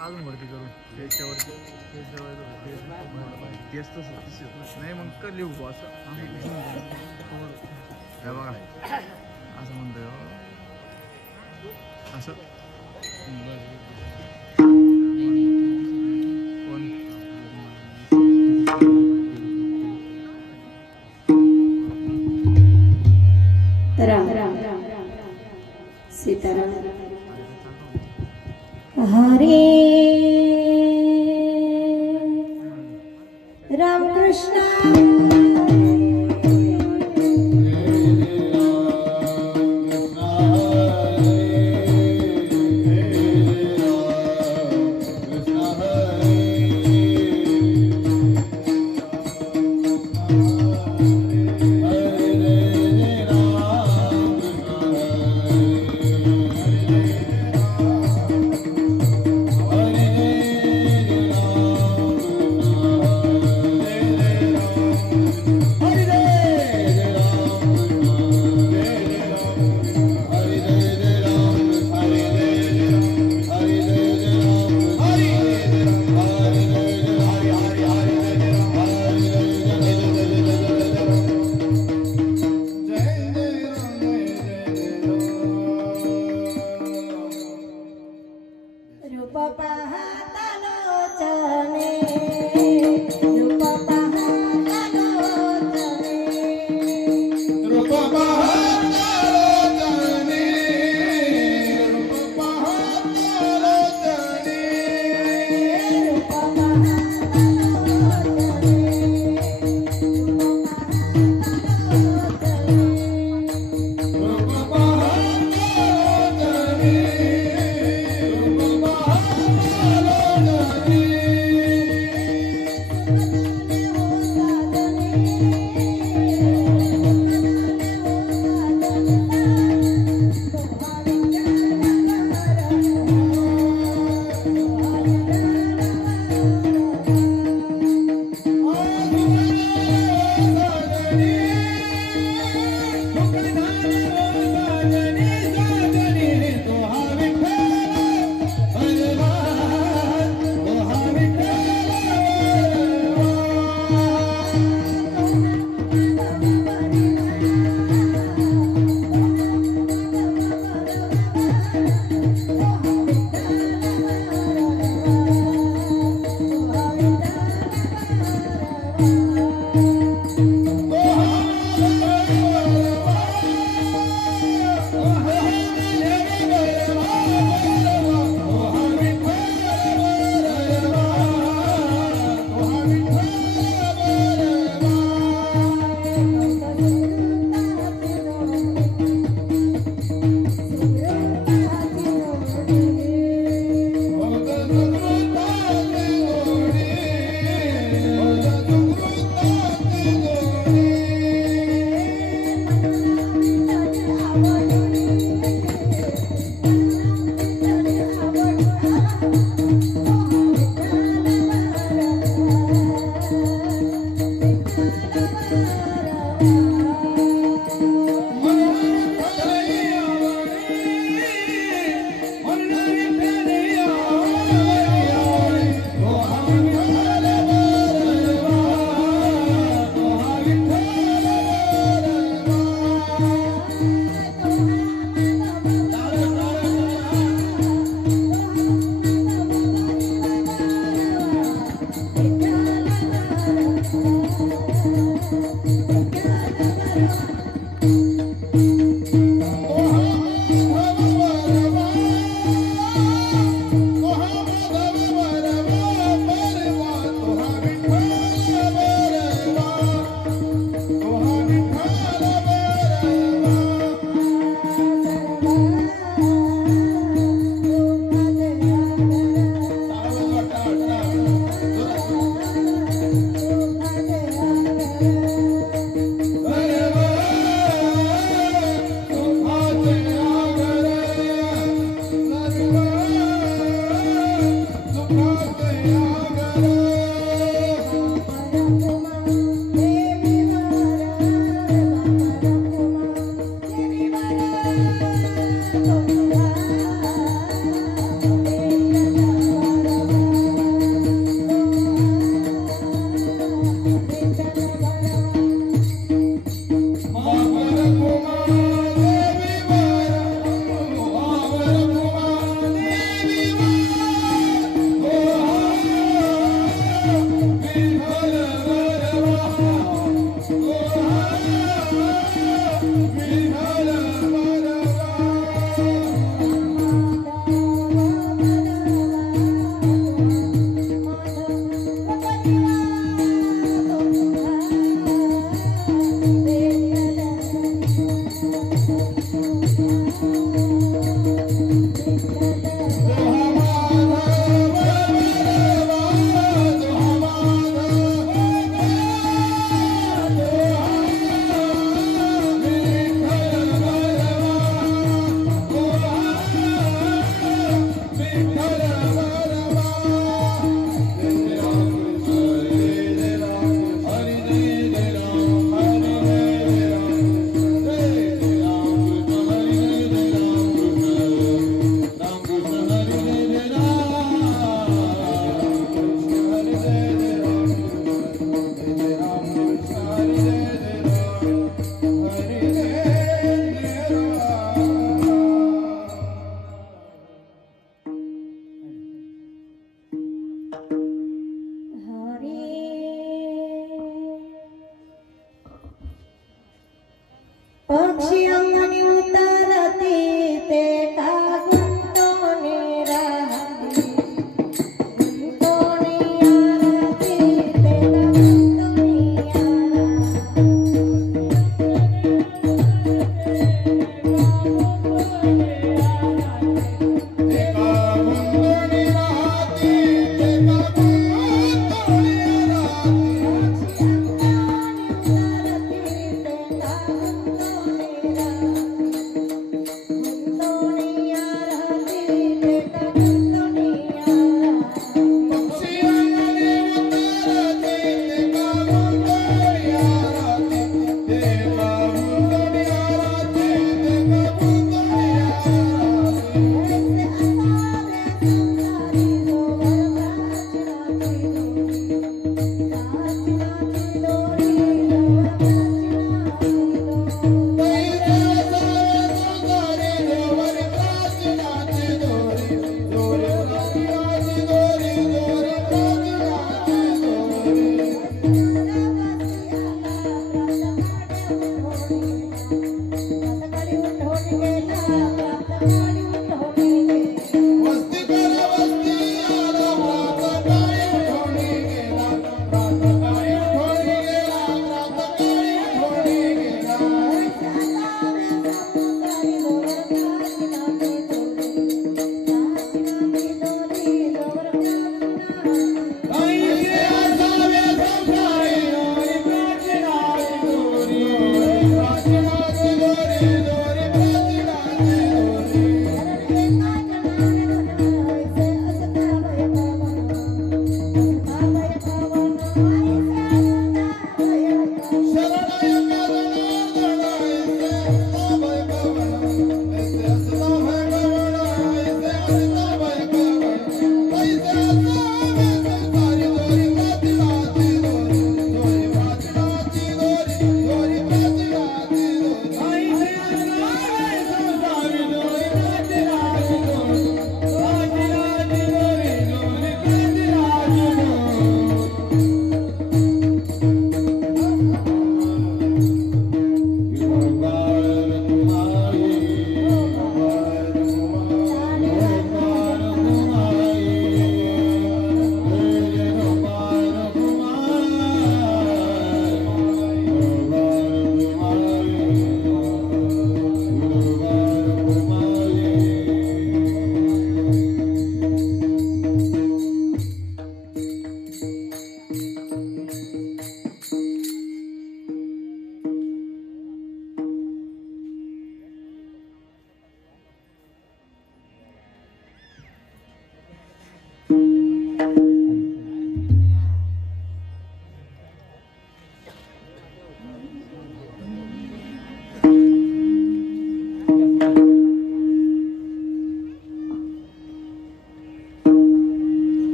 अजून वरती करून त्याच्यावरती तेच तसं नाही मग कर लिहू असं बघा असं म्हणतोय असं राम राम सीताराम हरे राम कृष्ण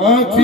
Oh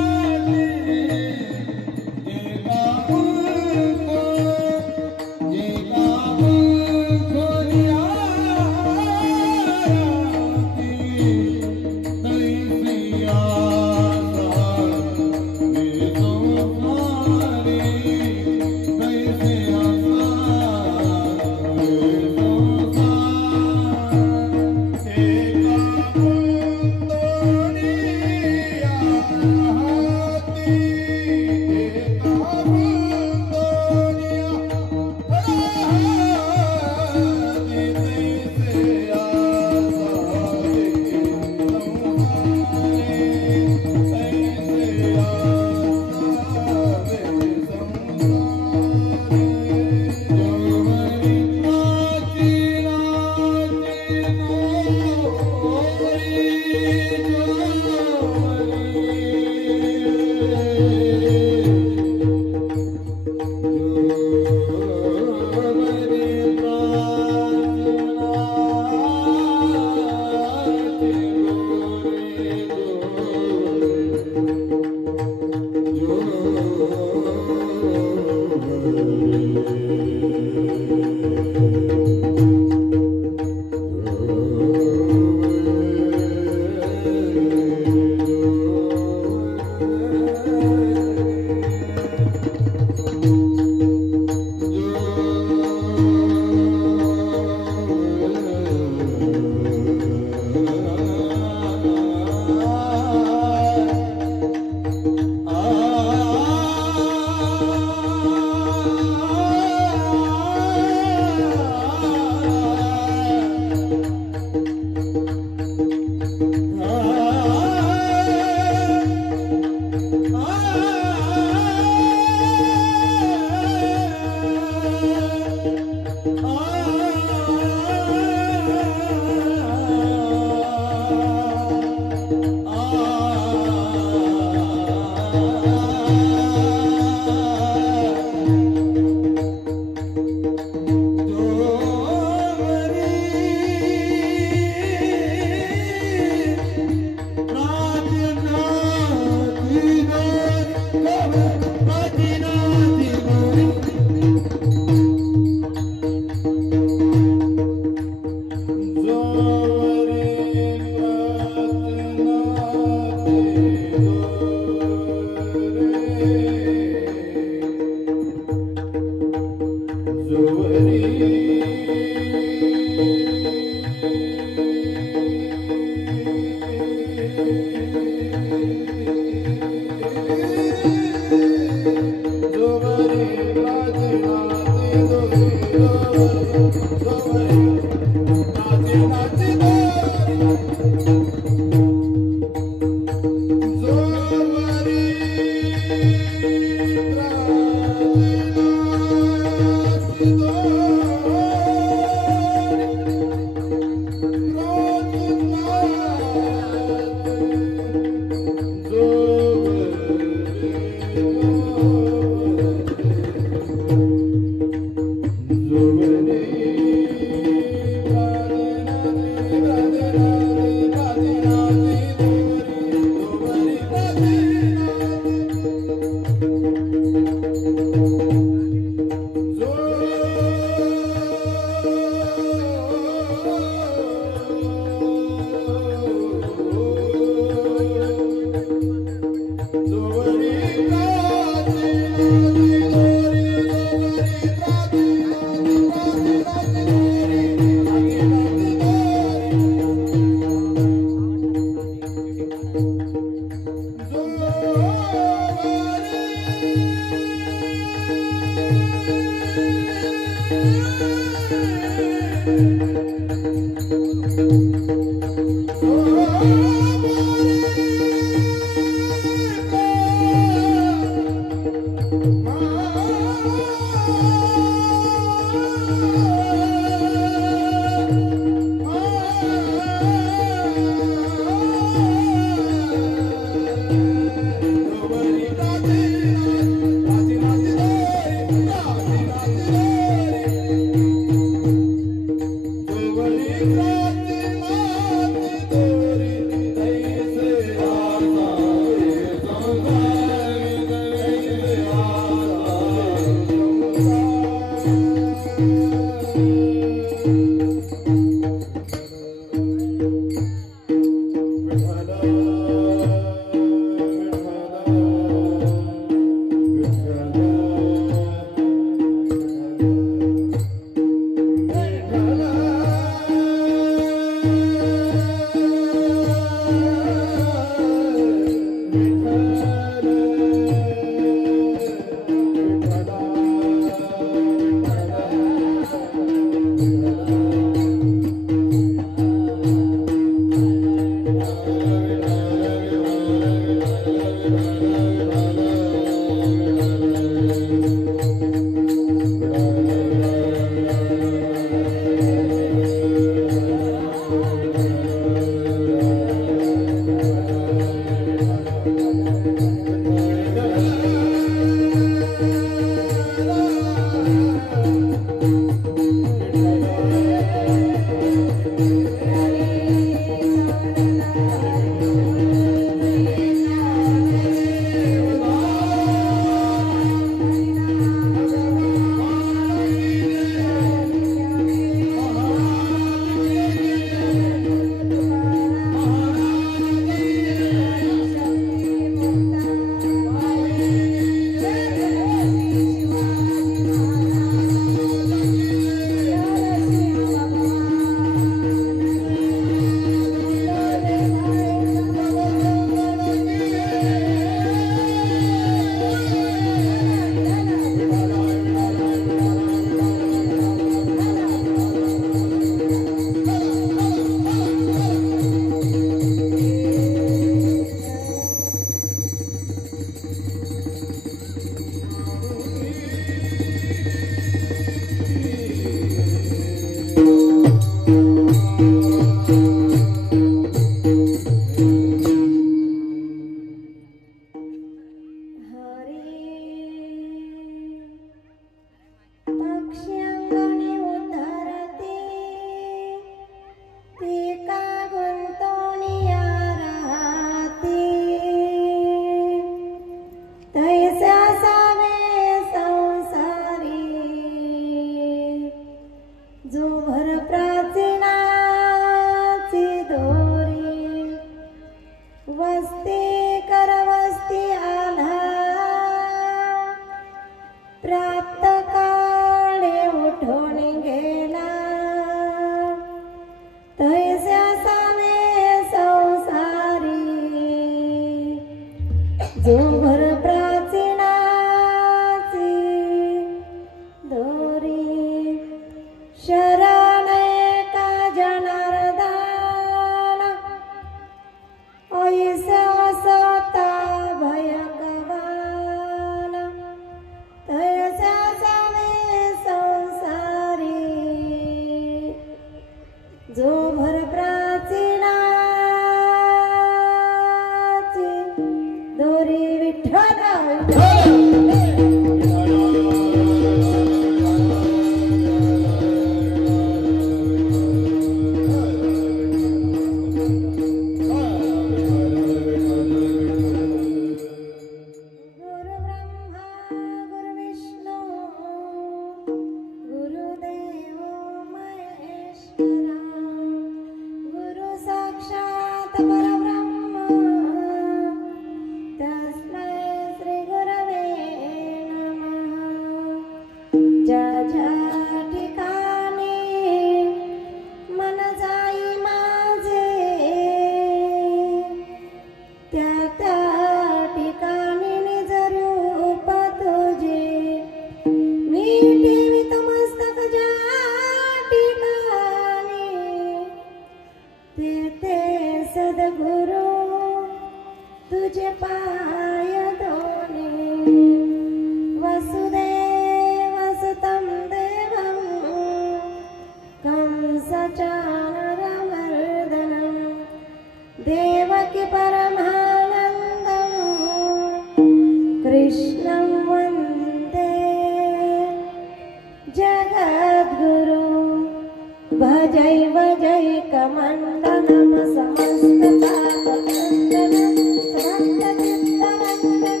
भजैव जैकमण्डनं समस्तपापखण्डनं भक्तचित्तरञ्जनं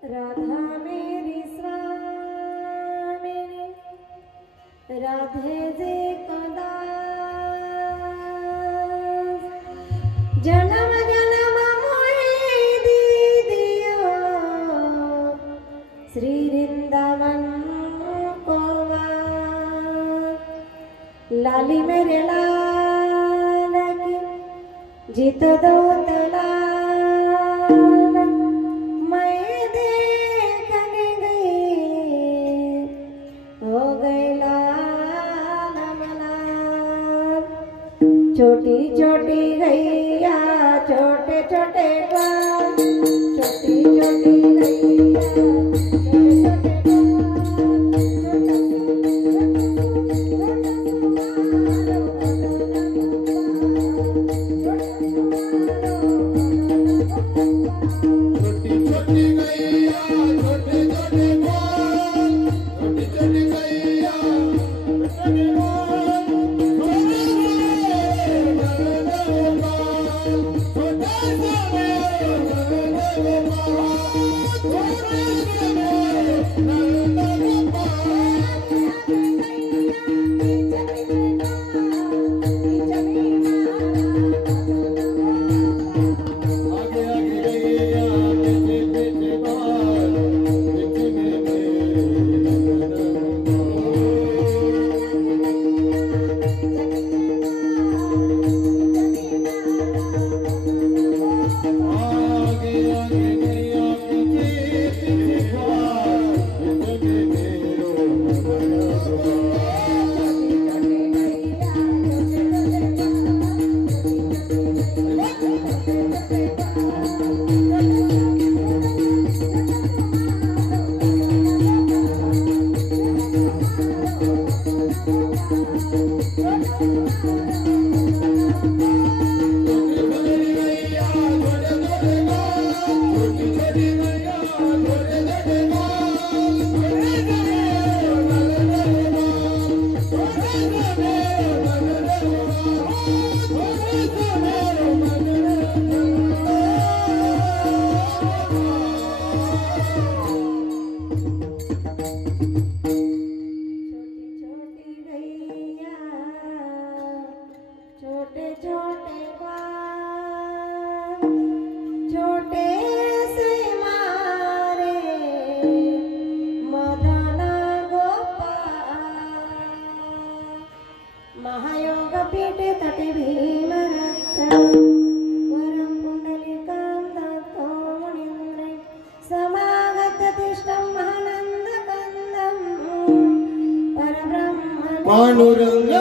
राधा मेरी स्वामिनी राधे जे कदास जन्म जन्म मोहि दीदियो श्री वृंदावन को लाली मेरे लाल की जीत दो तला छोटी छोटी गैया छोटे छोटे बाल छोटी छोटी गैया छोटे से मारे मदन गोपाल महायोग पीठे तटे भीमरत्नम वरं कुंडलिकां दत्तो मुनीन्द्रे समागत तिष्ठं महानन्दकन्दं परब्रह्म पांडुरंग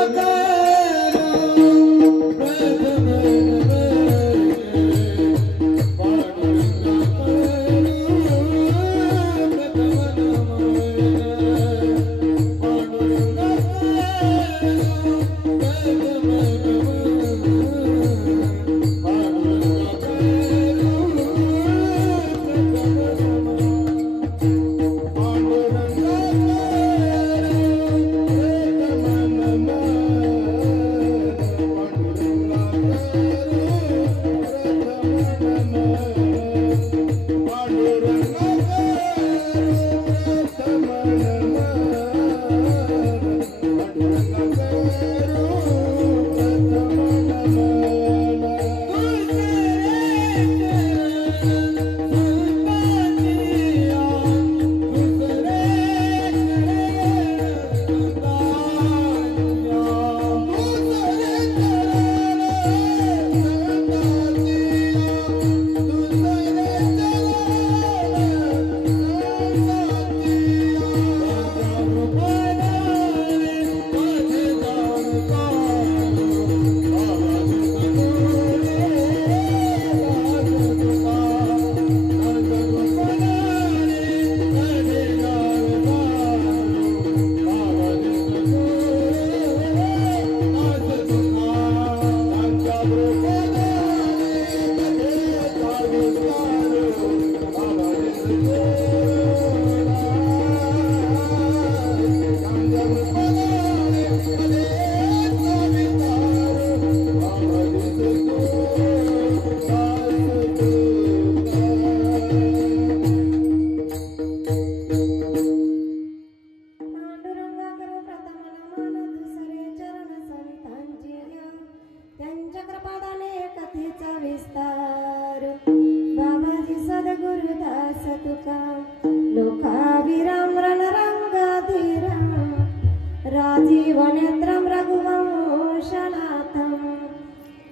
राजीवनेत्रं रघुवंशनाथं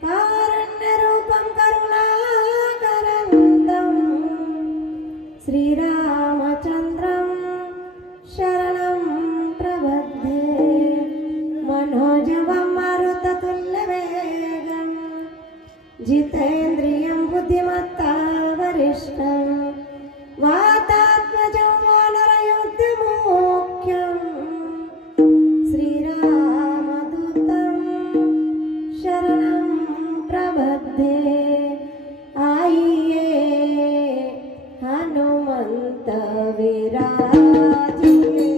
कारुण्यरूपं करुणाकरन्दं श्रीरामचन्द्रं शरणं प्रपद्ये मनोजवं मारुततुल्यवेगं जितेन्द्रियं बुद्धिमत्तावरिष्ठं वातात्मजं वानरयुद्धमुख्यं श्रीरामदूतं शरणं प्रपद्ये आइए हनुमंत विराजिए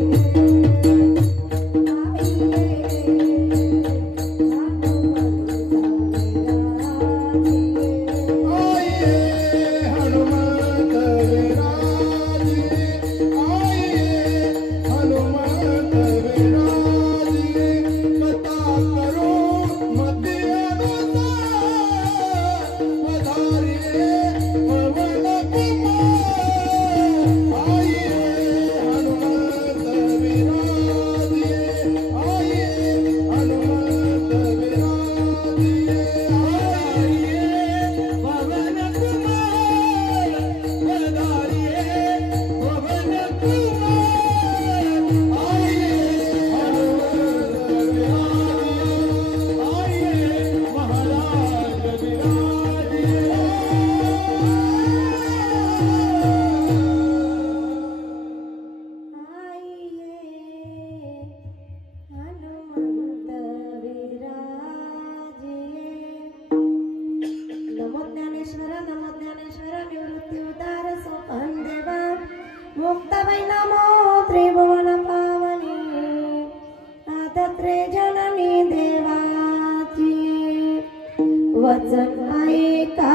वचन ऐका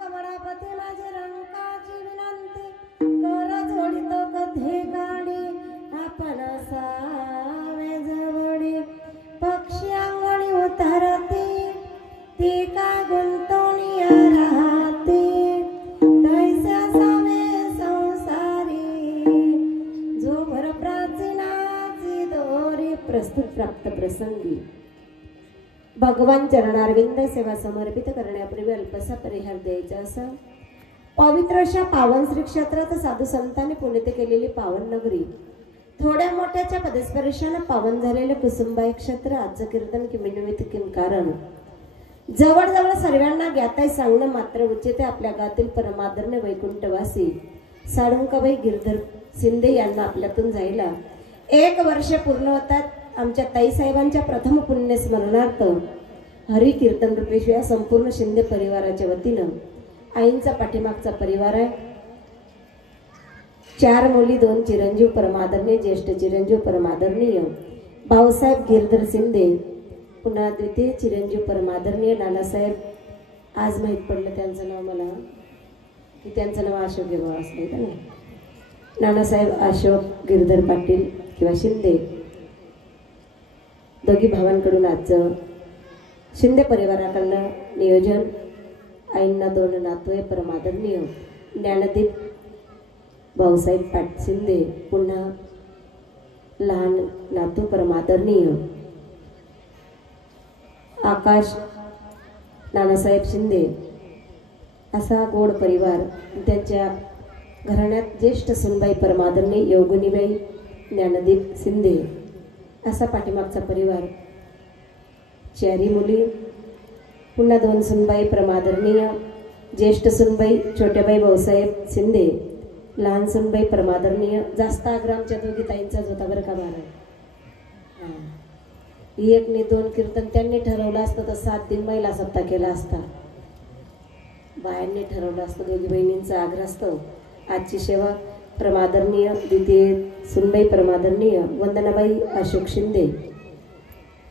कमळापती माझी रंगाची विनंती सोडितो कथे गाणी आपण सावे जवळी पक्षी अंगणी उतरती ती का गुंतवणीया राहते तैसा सावे संसारी जो भर प्राचीनाची दोरी प्रस्तुत प्राप्त प्रसंगी भगवान चरणारविंद सेवा समर्पित करण्यापूर्वी अल्पसा परिहार द्यायचा असा पवित्र अशा पावन श्री क्षेत्रात साधू संतांनी पुण्यते केलेली पावन नगरी थोड्या मोठ्याच्या पदस्पर्शाने पावन झालेले कुसुंबाई क्षेत्र आजचं कीर्तन किमिनिमित किम कारण जवळजवळ सर्वांना ज्ञाताय सांगणं मात्र उचित आपल्या गातील परमादरणे वैकुंठवासी साळुंकाबाई गिरधर शिंदे यांना आपल्यातून जायला 1 वर्ष पूर्ण होतात. आमच्या ताईसाहेबांच्या प्रथम पुण्य स्मरणार्थ हरी कीर्तन रूपेश या संपूर्ण शिंदे परिवाराच्या वतीनं आईंचा पाठीमागचा परिवार आहे. 4 मुली 2 चिरंजीव परमादरणीय ज्येष्ठ चिरंजीव परमादरणीय भाऊसाहेब गिरधर शिंदे पुन्हा द्वितीय चिरंजीव परमादरणीय नानासाहेब आज माहीत पडलं त्यांचं नाव मला की त्यांचं नाव अशोक घेवा असले का नाही नानासाहेब अशोक गिरधर पाटील किंवा शिंदे दोघी भावांकडून आजचं शिंदे परिवाराकडनं नियोजन, आईंना 2 नातू आहे परमादरणीय ज्ञानदीप भाऊसाहेब पाट शिंदे, पुन्हा लहान नातू परमादरणीय आकाश नानासाहेब शिंदे. असा गोड परिवार. त्यांच्या घराण्यात ज्येष्ठ सुनबाई परमादरणीय योगिनीबाई ज्ञानदीप शिंदे. असा पाठीमागचा परिवार. 4 मुली, पुन्हा 2 सुनबाई परमादरणीय, ज्येष्ठ सुनबाई छोट्याबाई भाऊसाहेब शिंदे, लहान सुनबाई परमादरणीय. जास्त आग्रह आमच्या दोघी ताईंचाच होता बरं का बारा. एक ने 2 कीर्तन त्यांनी ठरवलं असतं तर 7 दिन महिला सप्ताह केला असता. बायांनी ठरवलं असतं. दोघी बहिणींचा आग्रह असतो. आजची सेवा परमादरणीय द्वितीय सुनबाई परमादरणीय वंदनाबाई अशोक शिंदे.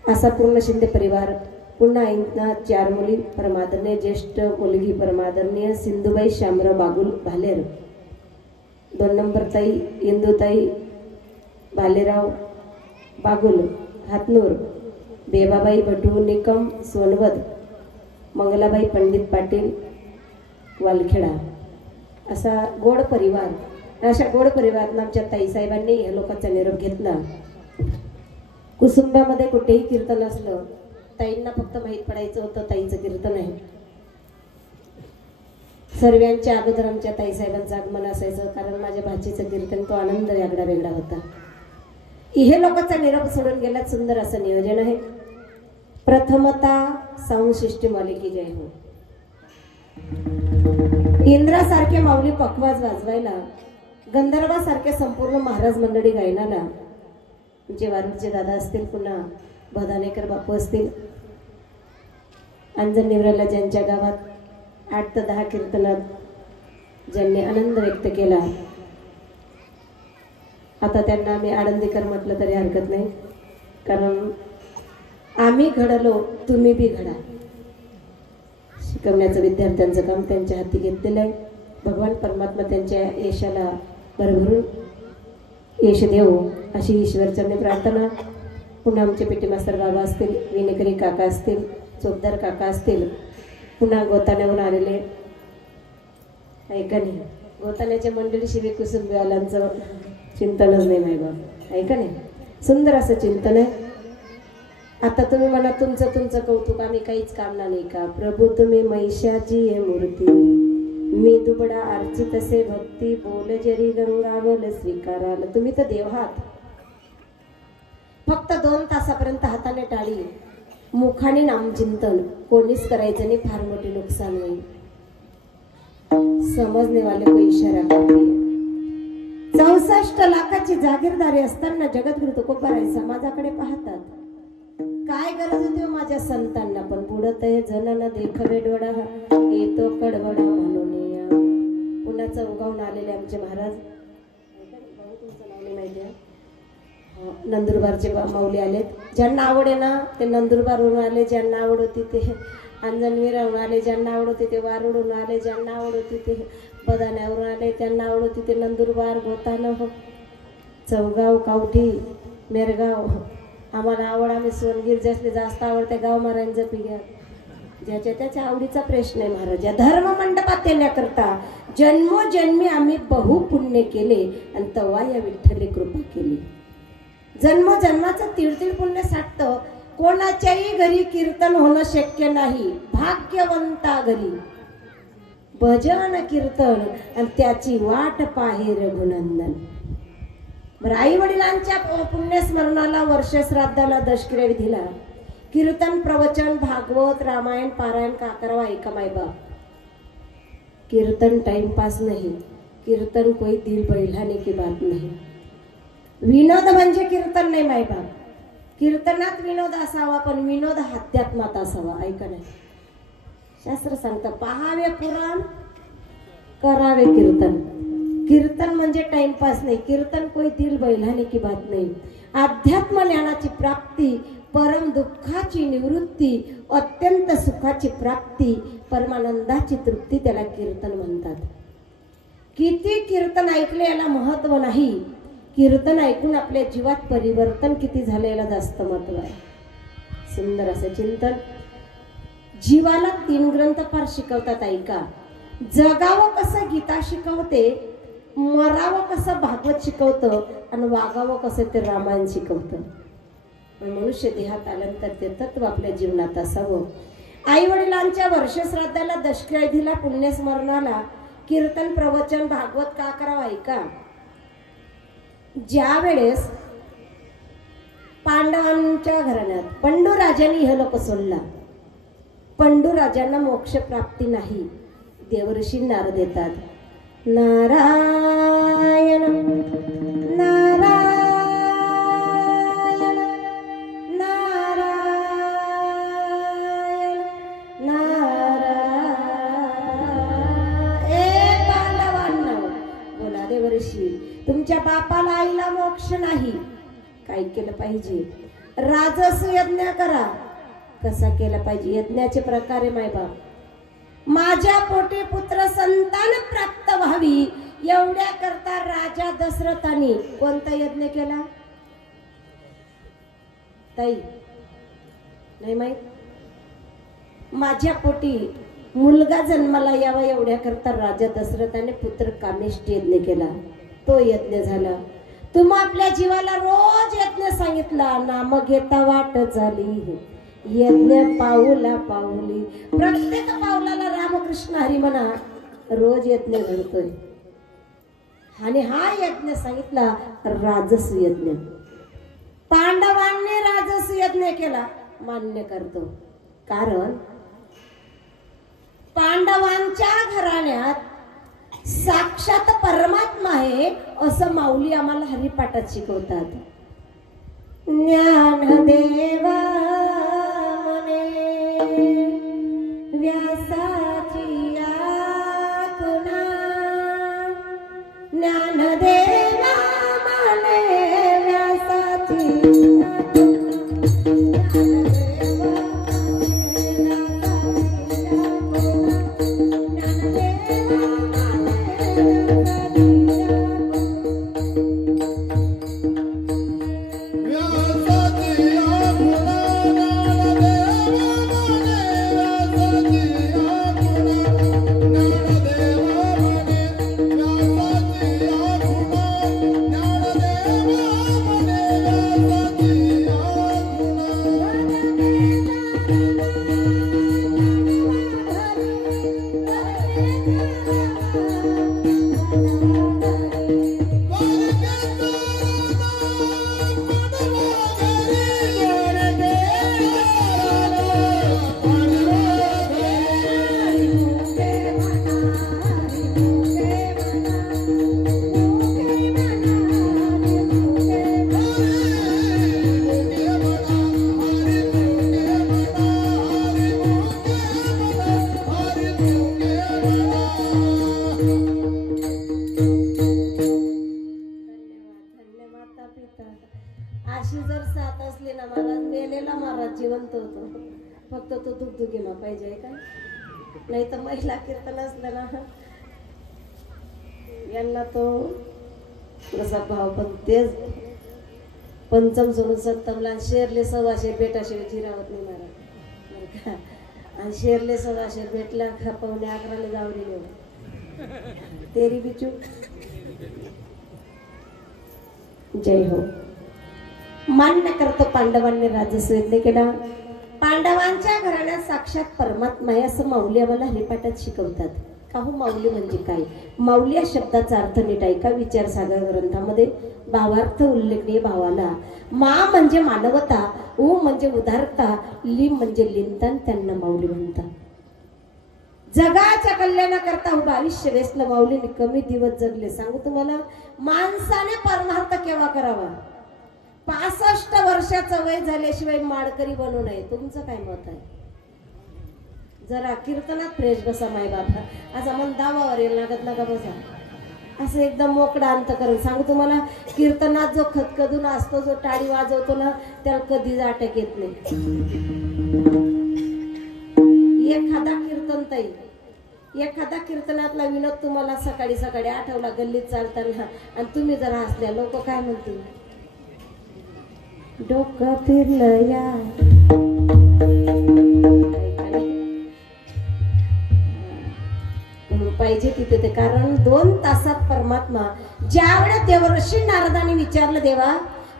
असा पूर्ण शिंदे परिवार. पुन्हा आईंना 4 मुली परमादरणीय, ज्येष्ठ मुलगी परमादरणीय सिंधुबाई शामराव बागुल भालेर, 2 नंबर ताई इंदुताई भालेराव बागुल हातनूर, बेबाबाई भटू निकम सोनवद, मंगलाबाई पंडित पाटील वालखेडा. असा गोड परिवार. अशा गोड परिवारात आमच्या ताईसाहेबांनी ह्या लोकांचा निरोप घेतला. कुसुंबामध्ये कुठेही कीर्तन असलं ताईंना फक्त माहीत पडायचं होतं ताईचं कीर्तन आहे. सर्वांच्या अगोदर आमच्या ताईसाहेबांचं आगमन असायचं, कारण माझ्या भाचीचं कीर्तन तो आनंद वेगळा वेगळा होता. हे लोकांचा निरोप सोडून गेल्यात. सुंदर असं नियोजन आहे. प्रथमता साऊंड सिस्टीम वाले की जय हो. इंद्रासारखे माऊली पखवाज वाजवायला, गंधर्वासारखे संपूर्ण महाराज मंडळी गायनाला, जे वारुडचे दादा असतील, पुन्हा भदानेकर बापू असतील, अंजन निवराला ज्यांच्या गावात 8 ते 10 कीर्तनात ज्यांनी आनंद व्यक्त केला. आता त्यांना आम्ही आनंदीकर म्हटलं तरी हरकत नाही, कारण आम्ही घडलो तुम्ही बी घडा. शिकवण्याचं विद्यार्थ्यांचं काम त्यांच्या हाती घेतलेलं आहे. भगवान परमात्मा त्यांच्या यशाला भरभरून यश देव अशी ईश्वरचरणी प्रार्थना. पुन्हा आमचे पेटी मास्तर बाबा असतील, विनेकरी काका असतील, चोपदार काका असतील, पुन्हा गोताण्याहून आलेले ऐका नाही. गोताण्याच्या मंडळी शिवी कुसुंबीवाल्यांचं चिंतनच नाही माय बाप, ऐका नाही. सुंदर असं चिंतन आहे. आता तुम्ही म्हणा तुमचं तुमचं कौतुक, आम्ही काहीच कामना नाही का. प्रभू तुम्ही महिषाची आहे मूर्ती, मी दुबडा अर्चित असे भक्ती, बोल जरी गंगावल स्वीकाराल. तुम्ही तर देव आहात. फक्त 2 तासापर्यंत हाताने टाळी, मुखाने नामचिंतन कोणीच करायचं नाही, फार मोठी नुकसान होईल. समजने वाले को इशारा करिए. 64 लाखाची जागीरदारी असताना जगद्गुरु तुकोबाराय समाजाकडे पाहतात. काय गरज होती माझ्या संतांना, पण बुडत आहे जनन देखवे डोळा, येतो कडवडा म्हणून. पुन्हा चौगावून आलेले आमचे महाराज, तुमचं नाव नाही माहिती आहे, नंदुरबारचे माऊली आलेत. ज्यांना आवड आहे ना ते नंदुरबारहून आले, ज्यांना आवड होती ते अंजनवीरहून आले, ज्यांना आवड होती ते वारुडून आले, ज्यांना आवड होती ते बदाण्यावरून आले, त्यांना आवड होती ते नंदुरबार, गोतानं, चौगाव, कावठी, मेरगाव. आम्हाला आवड, आम्ही सोनगीर ज्यासले जास्त आवडते गाव महाराजांचं पिघ्या. ज्याच्या त्याच्या आवडीचा प्रश्न आहे महाराज. या धर्म मंडपात येण्याकरता जन्मोजन्मी आम्ही बहु पुण्य केले आणि तवा या विठ्ठले कृपा केली. जन्मजन्माचं तीळ पुण्य साठतं. कोणाच्याही घरी कीर्तन होणं शक्य नाही, भाग्यवंता घरी भजन कीर्तन आणि त्याची वाट पाहे रघुनंदन. बरं, आई वडिलांच्या पुण्यस्मरणाला, वर्ष श्राद्धाला, दशक्रिया विधीला कीर्तन, प्रवचन, भागवत, रामायण पारायण का करावा ऐका माय बाप. कीर्तन टाइमपास नहीं, कीर्तन कोई दिल बहलाने की बात नहीं. विनोद म्हणजे कीर्तन नाही माय बाप. कीर्तनात विनोद असावा, पण विनोद अध्यात्मात असावा. ऐका नाही, शास्त्र सांगतं पहावे पुराण, करावे कीर्तन. कीर्तन म्हणजे टाइमपास नाही, कीर्तन कोई दिल बहलाने की बात नाही. अध्यात्म ज्ञानाची प्राप्ती, परम दुःखाची निवृत्ती, अत्यंत सुखाची प्राप्ती, परमानंदाची तृप्ती, त्याला कीर्तन म्हणतात. किती कीर्तन ऐकले याला महत्व नाही, कीर्तन ऐकून आपल्या जीवात परिवर्तन किती झाले याला जास्त महत्व आहे. सुंदर असं चिंतन. जीवाला 3 ग्रंथ फार शिकवतात ऐका. जगावं कसं गीता शिकवते, मरावं कसं भागवत शिकवतं आणि वागावं कसं ते रामायण शिकवतं. मनुष्य देहात आल्यानंतर ते तत्व आपल्या जीवनात असावं. आई वडिलांच्या वर्षश्राद्धाला, दशक्रायधीला, पुण्यस्मरणाला कीर्तन, प्रवचन, भागवत का करावं ऐका. ज्या वेळेस पांडवांच्या घराण्यात पंडूराजांनी इहलोक सोडला, पंडूराजांना मोक्ष प्राप्ती नाही. देवर्षी नारद येतात. नारायण नारायण नारायण नारायण. ए पांडवांनो, बोला देवर्षी, तुमच्या बापाला आईला मोक्ष नाही. काय केलं पाहिजे? राजस यज्ञ करा. कसा केला पाहिजे? यज्ञाचे प्रकार आहे मायबाप. माझ्या पोटी पुत्र संतान प्राप्त व्हावी एवढ्या करता राजा दशरथाने कोणता यज्ञ केला ताई? नाही माहित? माझ्या पोटी मुलगा जन्माला यावा एवढ्या करता राजा दशरथाने पुत्र कामेष्ट यज्ञ केला. तो यज्ञ झाला. तुम्ही आपल्या जीवाला रोज यज्ञ सांगितला. नाम घेता वाट झाली, यज्ञ पाऊला पाऊली. प्रत्येक पावलाला रामकृष्ण हरी म्हणा. रोज यज्ञ घडतोय आणि हा यज्ञ सांगितला राजस यज्ञ. पांडवांनी राजस यज्ञ केला, मान्य करतो. कारण पांडवांच्या घराण्यात साक्षात परमात्मा आहे असं माऊली आम्हाला हरिपाठात शिकवतात. ज्ञानदेवा व्यासाची आज्ञा, ज्ञानदेवा माने व्यासाची अशी जर साथ असली ना, महाराज मेलेला महाराज जिवंत होतो. फक्त तो दुगदुगीला पाहिजे का? नाही तर महिला कीर्तन असलं ना, यांना तो कसा भाव. पण तेच पंचम सोडून सत्तमला शेरले सव्वाशे बेटाशिवाय जिरावत नाही महाराज. आणि शेरले सव्वाशे भेटला का पावणे 11ला जावरी तेरी बिचू. जय हो. मान्य करतो पांडवांनी राजस्व यज्ञ केला. पांडवांच्या घराण्यात साक्षात परमात्मा आहे असं माऊली आम्हाला हरिपाठात शिकवतात. का हो? माऊली म्हणजे काय? माऊली या शब्दाचा अर्थ नीट ऐका. विचारसागर ग्रंथामध्ये भावार्थ उल्लेखनीय भावाला मा म्हणजे मानवता, उ म्हणजे उदारता, ली म्हणजे लिंतन, त्यांना माऊली म्हणतात. जगाच्या कल्याणाकरता उभं आयुष्य वेचलं माऊलीने. कमी दिवस जगले. सांगू तुम्हाला, माणसाने परमार्थ केव्हा करावा? 65 वर्षाचं वय झाल्याशिवाय माडकरी बनू नये. तुमचं काय मत आहे? जरा कीर्तनात फ्रेश बसा माय बाबा. असं मन दावावर येईल लागत नका बसा. असं एकदम मोकळा अंत करून सांगू तुम्हाला, कीर्तनात जो खतखदून असतो, जो टाळी वाजवतो ना, त्याला कधीच अटक येत नाही. एखादा कीर्तन ताई, एखादा कीर्तनातला विनोद तुम्हाला सकाळी सकाळी आठवला गल्लीत चालताना, आणि तुम्ही जर हसल्या, लोक काय म्हणतील? डोकं फिरलं या. पाहिजे तिथे ते, कारण 2 तासात परमात्मा ज्यावेळेस देवर्षी नारदाने विचारलं, देवा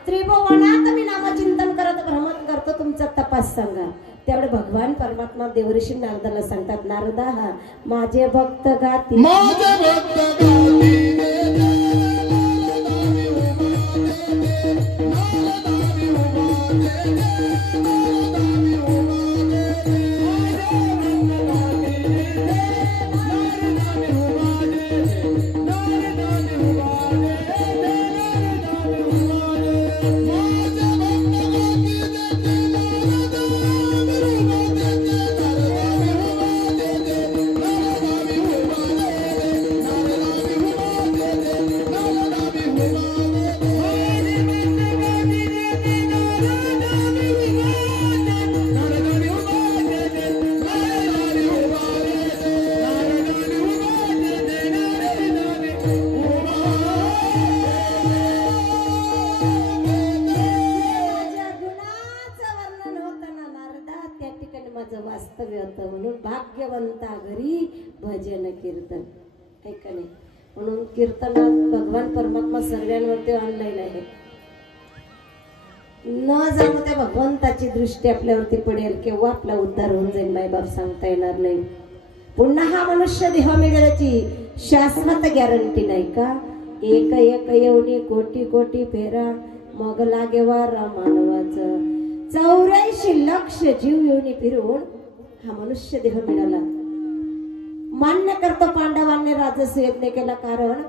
त्रिभुवनात मी नामचिंतन करत भ्रमण करतो, तुमचा तपास सांगा. त्यावेळी भगवान परमात्मा देवर्षी नारदाला सांगतात, नारदा माझे भक्त गाती वास्तव्य होतं. म्हणून भाग्यवंता घरी भजन कीर्तन आहे का नाही. म्हणून कीर्तनात भगवान परमात्मा सर्वांवरती ऑनलाईन आहे. न जाणू त्या भगवंताची दृष्टी आपल्यावरती पडेल, केव्हा आपला उद्धार होऊन जाईल मायबाप सांगता येणार नाही. पुन्हा हा मनुष्य देह मिळण्याची शाश्वत गॅरंटी नाही का. एक एक येऊनी कोटी कोटी फेरा मग लागे वारा मानवाचं. 84 लक्ष जीव येऊनी फिरून हा मनुष्य देह मिळाला. मान्य करतो पांडवांनी राजस्व यज्ञ केला, कारण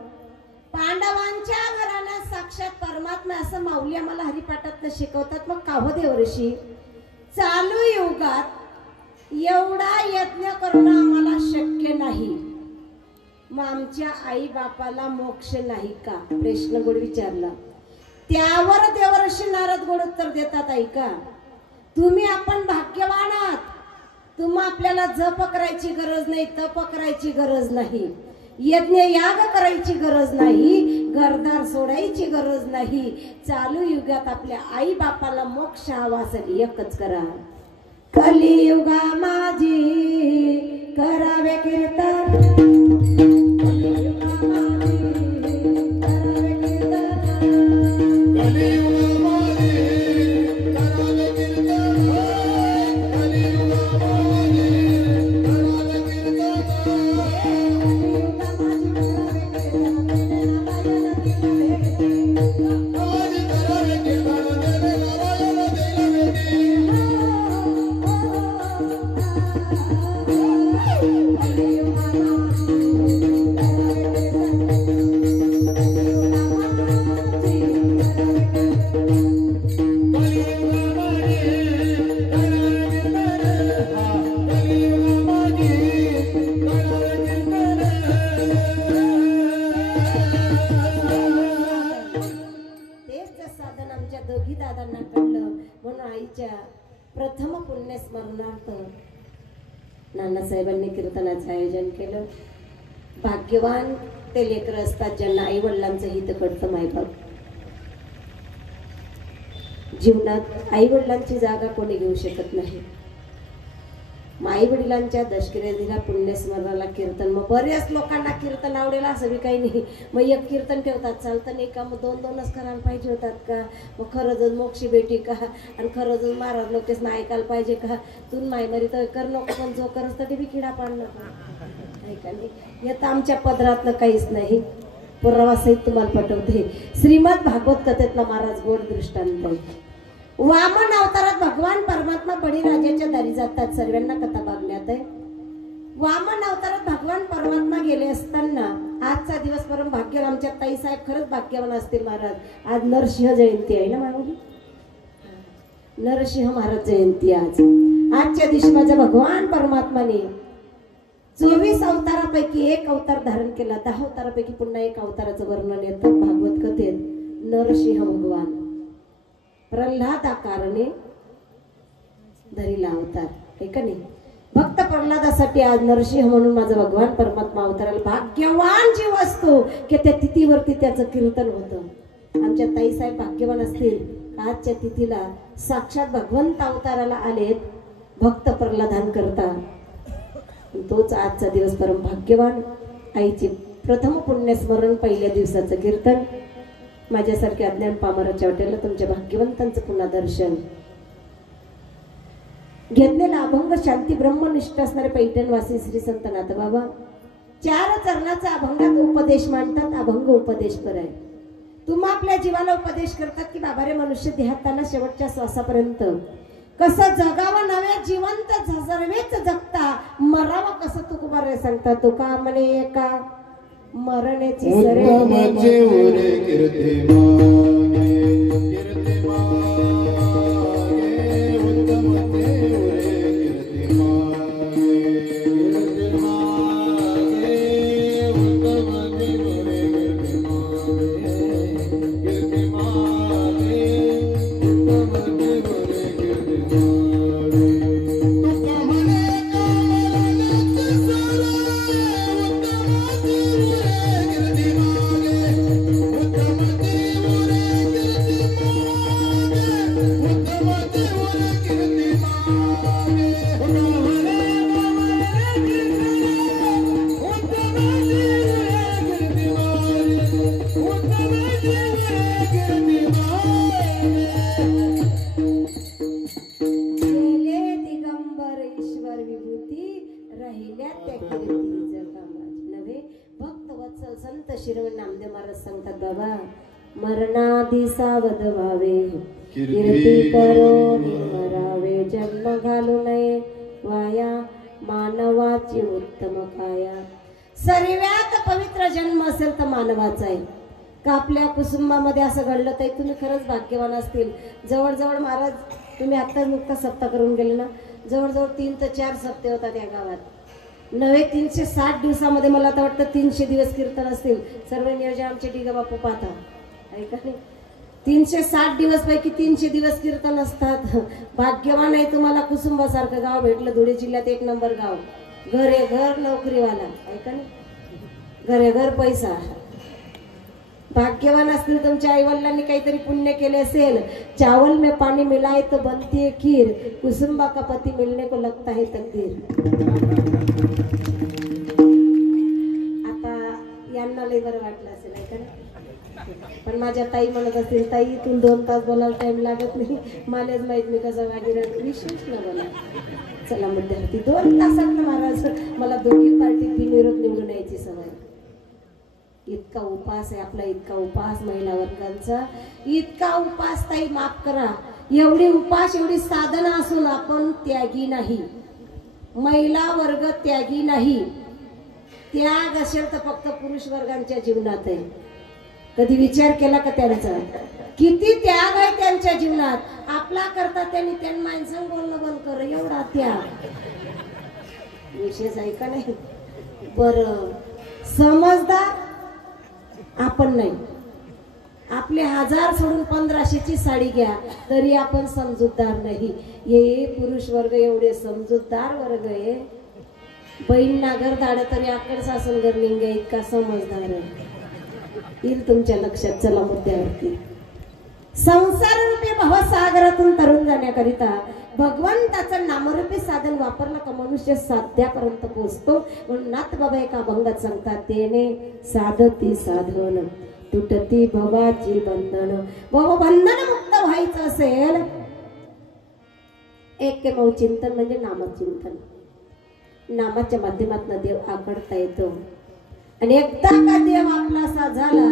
पांडवांच्या घराला साक्षात परमात्मा असं माऊली आम्हाला हरिपाठात शिकवतात. मग काहो देवर्षी चालू युगात एवढा यज्ञ करणं आम्हाला शक्य नाही, मग आमच्या आई बापाला मोक्ष नाही का, प्रश्न गोड विचारला. त्यावर देवर्षी नारद गोड उत्तर देतात, ऐका तुम्ही आपण भाग्यवान आहात. तुम्हा आपल्याला जप करायची गरज नाही, तप करायची गरज नाही, यज्ञ याग करायची गरज नाही, घरदार सोडायची गरज नाही. चालू युगात आपल्या आई बापाला मोक्ष हवा असेल एकच करा, कलियुगा माझी करावे कीर्तन. प्रथम पुण्यस्मरणार्थ नानासाहेबांनी कीर्तनाचं आयोजन केलं. भाग्यवान ते लेकरं असतात ज्यांना आई वडिलांचं हित कळतं. मायबाप जीवनात आई वडिलांची जागा कोणी घेऊ शकत नाही. आई वडिलांच्या दशकिरेला पुण्यस्मरणाला कीर्तन, मग बऱ्याच लोकांना कीर्तन आवडेल असं बी काही नाही. मग एक कीर्तन ठेवतात, चालतं नाही का, मग 2-2च करायला पाहिजे होतात का, मग खरंच मोक्षी भेटी का, आणि खरंच महाराज लोकेच ना ऐकायला पाहिजे का, तू मायमारी तर कर नको, पण जो करस तर ते बी किडा पाडणार ऐका नाही. येतं आमच्या पदरातलं काहीच नाही. पुरावासहित तुम्हाला पटवते. श्रीमद भागवत कथेतला महाराज गोड दृष्टांत. वामन अवतारात भगवान परमात्मा बळीराजाच्या दारी जातात. सर्वांना कथा बघण्यात आहे. वामन अवतारात भगवान परमात्मा गेले असताना आजचा दिवस परम भाग्यवान, आमच्या ताई साहेब खरंच भाग्यवान असतील महाराज. आज नरसिंह जयंती आहे ना माऊली, नरसिंह महाराज जयंती आज. आजच्या दिवशी माझ्या भगवान परमात्माने 24 अवतारापैकी 1 अवतार धारण केला. 10 अवतारापैकी पुन्हा 1 अवताराचं वर्णन येतं भागवत कथेत. नरसिंह भगवान प्रल्हाद आकारने धरीला अवतार आहे का नाही. भक्त प्रल्हादासाठी आज नरसिंह म्हणून माझा भगवान परमात्मा अवताराला. भाग्यवान जीव असतो की त्या तिथीवरती त्याचं कीर्तन होतं. आमच्या ताईसाहेब भाग्यवान असतील, आजच्या तिथीला साक्षात भगवंत अवताराला आलेत भक्त प्रल्हादान करता. तोच आजचा दिवस परम भाग्यवान. आईचे प्रथम पुण्यस्मरण पहिल्या दिवसाचं कीर्तन माझ्यासारखे अज्ञान पामराच्या वाटेला तुमच्या भाग्यवंतांचं पुन्हा दर्शन घेतलेला अभंग शांती ब्रह्मनिष्ठ असणारे पैठणवासी श्री संत नाथबाबा 4 चरणाचा अभंगात उपदेश मांडतात. अभंग उपदेश कराय तुम्हा आपल्या जीवाला उपदेश करतात की बाबा रे मनुष्य देहाताला शेवटच्या श्वासापर्यंत कसं जगावं नव्हे जिवंत सर्वेच जगता मरावं कसं तुकोबा रे सांगता तुका म्हणे एका मरण्याची सरे मरणाधी सावध व्हावे कीर्ती करो मरावे जन्म घालू नये वाया मानवाची उत्तम काया. सर्वात पवित्र जन्म असेल तर मानवाचा आहे का आपल्या कुसुंबामध्ये असं घडलं तर तुम्ही खरंच भाग्यवान असतील. जवळजवळ महाराज तुम्ही आता नुकता सप्ताह करून गेले ना जवळजवळ 3 ते 4 सप्ते होतात या गावात नव्हे 360 दिवसामध्ये मला आता वाटतं 300 दिवस कीर्तन असतील. सर्व नियोजन आमचे डिगा बापू पाहता ऐका नाही 360 दिवस पैकी 300 दिवस कीर्तन असतात. भाग्यवान आहे तुम्हाला कुसुंबासारखं गाव भेटलं. धुळे जिल्ह्यात 1 नंबर गाव घरे घर नोकरीवाला ऐका नाही घरे घर पैसा. भाग्यवान असतील तुमच्या आईवडिलांनी काहीतरी पुण्य केले असेल. चावल में पाणी मिलाए तो बनती है खीर कुसुंबा का पति मिलने को लगता है तकदीर. आता यांना लय बरं वाटलं असेल ऐका ना पण माझ्या ताई म्हणत असतील ताई इथून 2 तास बोलायला टाइम लागत नाही मलाच माहित मी कसं वागीर विशेष न बोला. चला मध्यवर्ती 2 तासात महाराज मला दोघी पार्टी बिनविरोध निवडून यायची सवय. इतका उपास आहे आपला इतका उपास महिला वर्गांचा इतका उपास ताई माफ करा एवढी उपास एवढी साधना असून आपण त्यागी नाही. महिला वर्ग त्यागी नाही. त्याग असेल तर फक्त पुरुष वर्गांच्या जीवनात आहे. कधी विचार केला का त्यांचा किती त्याग आहे त्यांच्या जीवनात. आपला करता त्यांनी माणसं बोलणं बंद कर एवढा त्याग विशेष आहे का नाही. बरं समजदार आपण नाही. आपले 1000 सोडून 1500ची साडी घ्या तरी आपण समजूतदार नाही. हे पुरुष वर्ग एवढे समजूतदार वर्ग आहे. बहीण नागर दाड तरी आकड सासून गर्लिंग इतका समजदार आहे. येईल तुमच्या लक्षात. चला मुद्द्यावरती. संसार रूपी भवसागरातून तरुण जाण्याकरिता भगवंताचं नामरूपी साधन वापरलं का मनुष्य साध्यापर्यंत पोहोचतो. म्हणून नाथबाबा एका अभंगात सांगतात तेने साधती साधन तुटती भवाची बंधन. भवबंधन मुक्त व्हायचं असेल एकमेव चिंतन म्हणजे नामचिंतन. नामाच्या माध्यमातून देव आकडता येतो. आणि एकदा का देव आपलासा झाला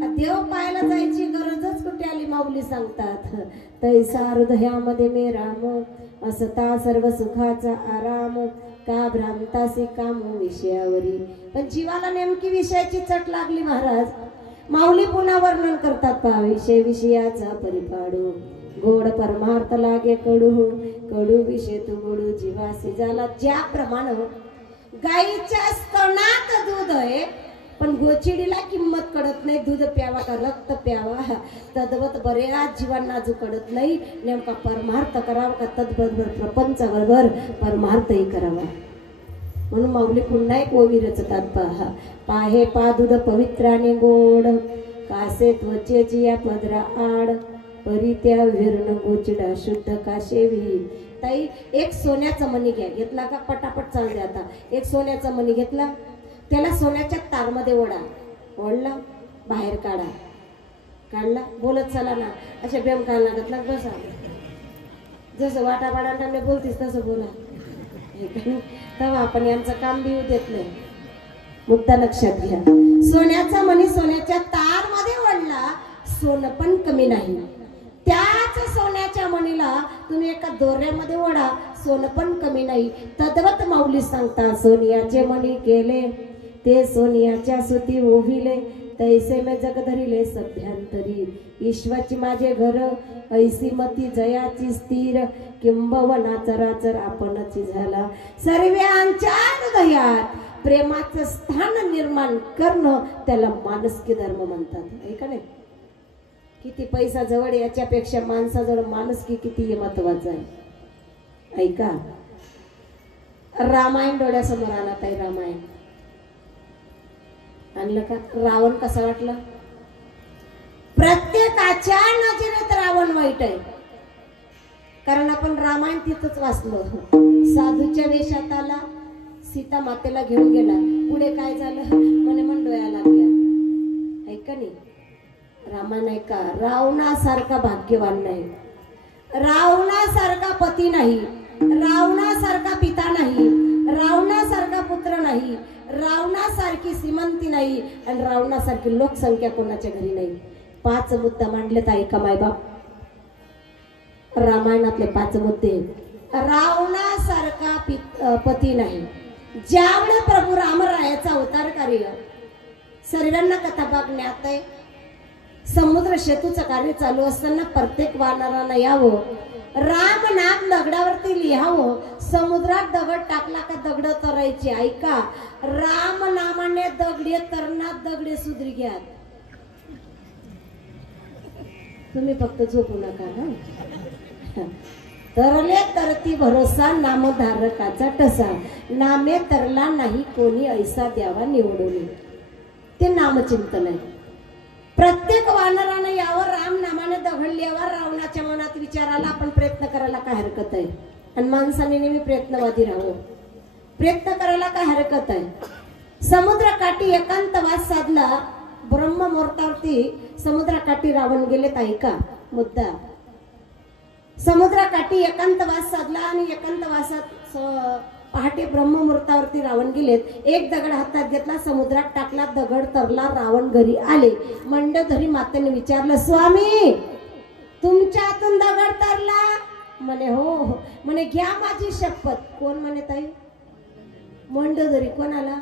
का देव पाहायला जायची गरजच कुठे आली. माऊली सांगतात तैसा हृदयामध्ये मे राम असता सर्व सुखाचा आराम का भ्रांतासी काम विषयावरी. पण जीवाला नेमकी विषयाची चट लागली महाराज. माऊली पुन्हा वर्णन करतात पहा विषय विषयाचा परिपाडू गोड परमार्थ लागे कडू कडू विषय तू गोडू जीवासी झाला. ज्याप्रमाणे गाईच्या स्तनात दूध आहे पण गोचिडीला किंमत कळत नाही. दूध प्यावा का रक्त प्यावा तद्वत बऱ्याच जीवांना जो कळत नाही. नेमका परमार्थ करावा का तद्बरोबर प्रपंचाबरोबर परमार्थही करावा. म्हणून माऊली पुन्हा एक ओवी रचतात पहा पाहे पा दूध पवित्राने गोड कासे त्वचेची या पदरा आड परी त्या विरण गोचिडा शुद्ध काशेवी. ताई एक सोन्याचा मणी घ्या घेतला का पटापट चालू द्या. आता एक सोन्याचा मणी घेतला त्याला सोन्याच्या तारमध्ये ओढा, ओढला, बाहेर काढा, काढला, बोलत चला ना, अशा बेम काढ लागत ना, बसा जसं वाटापाडांना बोलतीस तसं बोला. तेव्हा आपण यांचं काम बी देत नाही. मुद्दा लक्षात घ्या. सोन्याचा मणी सोन्याच्या तार मध्ये ओढला, सोनं पण कमी नाही. त्याच सोन्याच्या मणीला तुम्ही एका दोऱ्यामध्ये ओढा, सोनं पण कमी नाही. तद्वत माऊली सांगता, सोनियाचे मणी केले ते सोनियाच्या सुती ओविले, तैसे मे जग धरिले सभ्यांतरी. ईश्वाची माझे घर ऐसी मती जयाची स्थिर, किंबवना चराचर आपणची झाला. सर्वांच्या हृदयात प्रेमाचं स्थान निर्माण करणं त्याला माणुसकी धर्म म्हणतात. ऐका नाही, किती पैसा जवळ याच्यापेक्षा माणसाजवळ माणुसकी किती महत्वाचं आहे. ऐका, रामायण डोळ्यासमोर आणत आहे. रामायण आणलं का? रावण कसा वाटला? प्रत्येकाच्या नजरेत रावण वाईट आहे. कारण आपण रामायण तिथंच वाचलो. साधूच्या वेशात आला, सीता मातेला घेऊन गेला, पुढे काय झालं म्हणे मन डोळ्या लागल्या. ऐका नाही, रामायण ऐका. रावणासारखा भाग्यवान नाही, रावणासारखा पती नाही, रावणासारखा पिता नाही, रावणासारखा पुत्र नाही, रावणासारखी श्रीमंती नाही, आणि रावणासारखी लोकसंख्या कोणाच्या घरी नाही. 5 मुद्दा मांडलेत. ऐका मायबाप, रामायणातले 5 मुद्दे. रावणासारखा पती नाही. ज्यावेळी प्रभू रामरायाचा अवतार कार्य सर्वांना कथाभाग ज्ञात आहे. समुद्र सेतूचं कार्य चालू असताना प्रत्येक वानरांना यावं, राम नाम दगडावरती लिहावं. समुद्रात दगड टाकला का दगड तरायची. ऐका, राम नामाने दगडे तरणात दगडे सुधरी घ्या. तुम्ही फक्त झोपू नका ना. तरले तरती भरोसा नामधारकाचा टसा, नामे तरला नाही कोणी ऐसा द्यावा निवडून. ते नामचिंतन आहे. प्रत्येक वानरानं यावर राम नामाने दगड लिहावा. रावणाच्या मनात विचाराला आपण प्रयत्न करायला काय हरकत आहे? आणि माणसाने नेहमी प्रयत्नवादी राहावं. प्रयत्न करायला काय हरकत आहे? समुद्रकाठी एकांतवास साधला. ब्रह्ममुहूर्तावरती समुद्रकाठी रावण गेलेत. ऐका मुद्दा. समुद्रकाठी एकांतवास साधला आणि एकांतवासात पहाटे ब्रह्ममुहूर्तावरती रावण गेलेत. एक दगड हातात घेतला, समुद्रात टाकला, दगड तरला, रावण घरी आले. मंडोदरी मातेने विचारलं, स्वामी तुमच्या हातून दगड तरला? म्हणे हो. म्हणे घ्या माझी शपथ. कोण म्हणे ताई? मंडोदरी. कोणाला?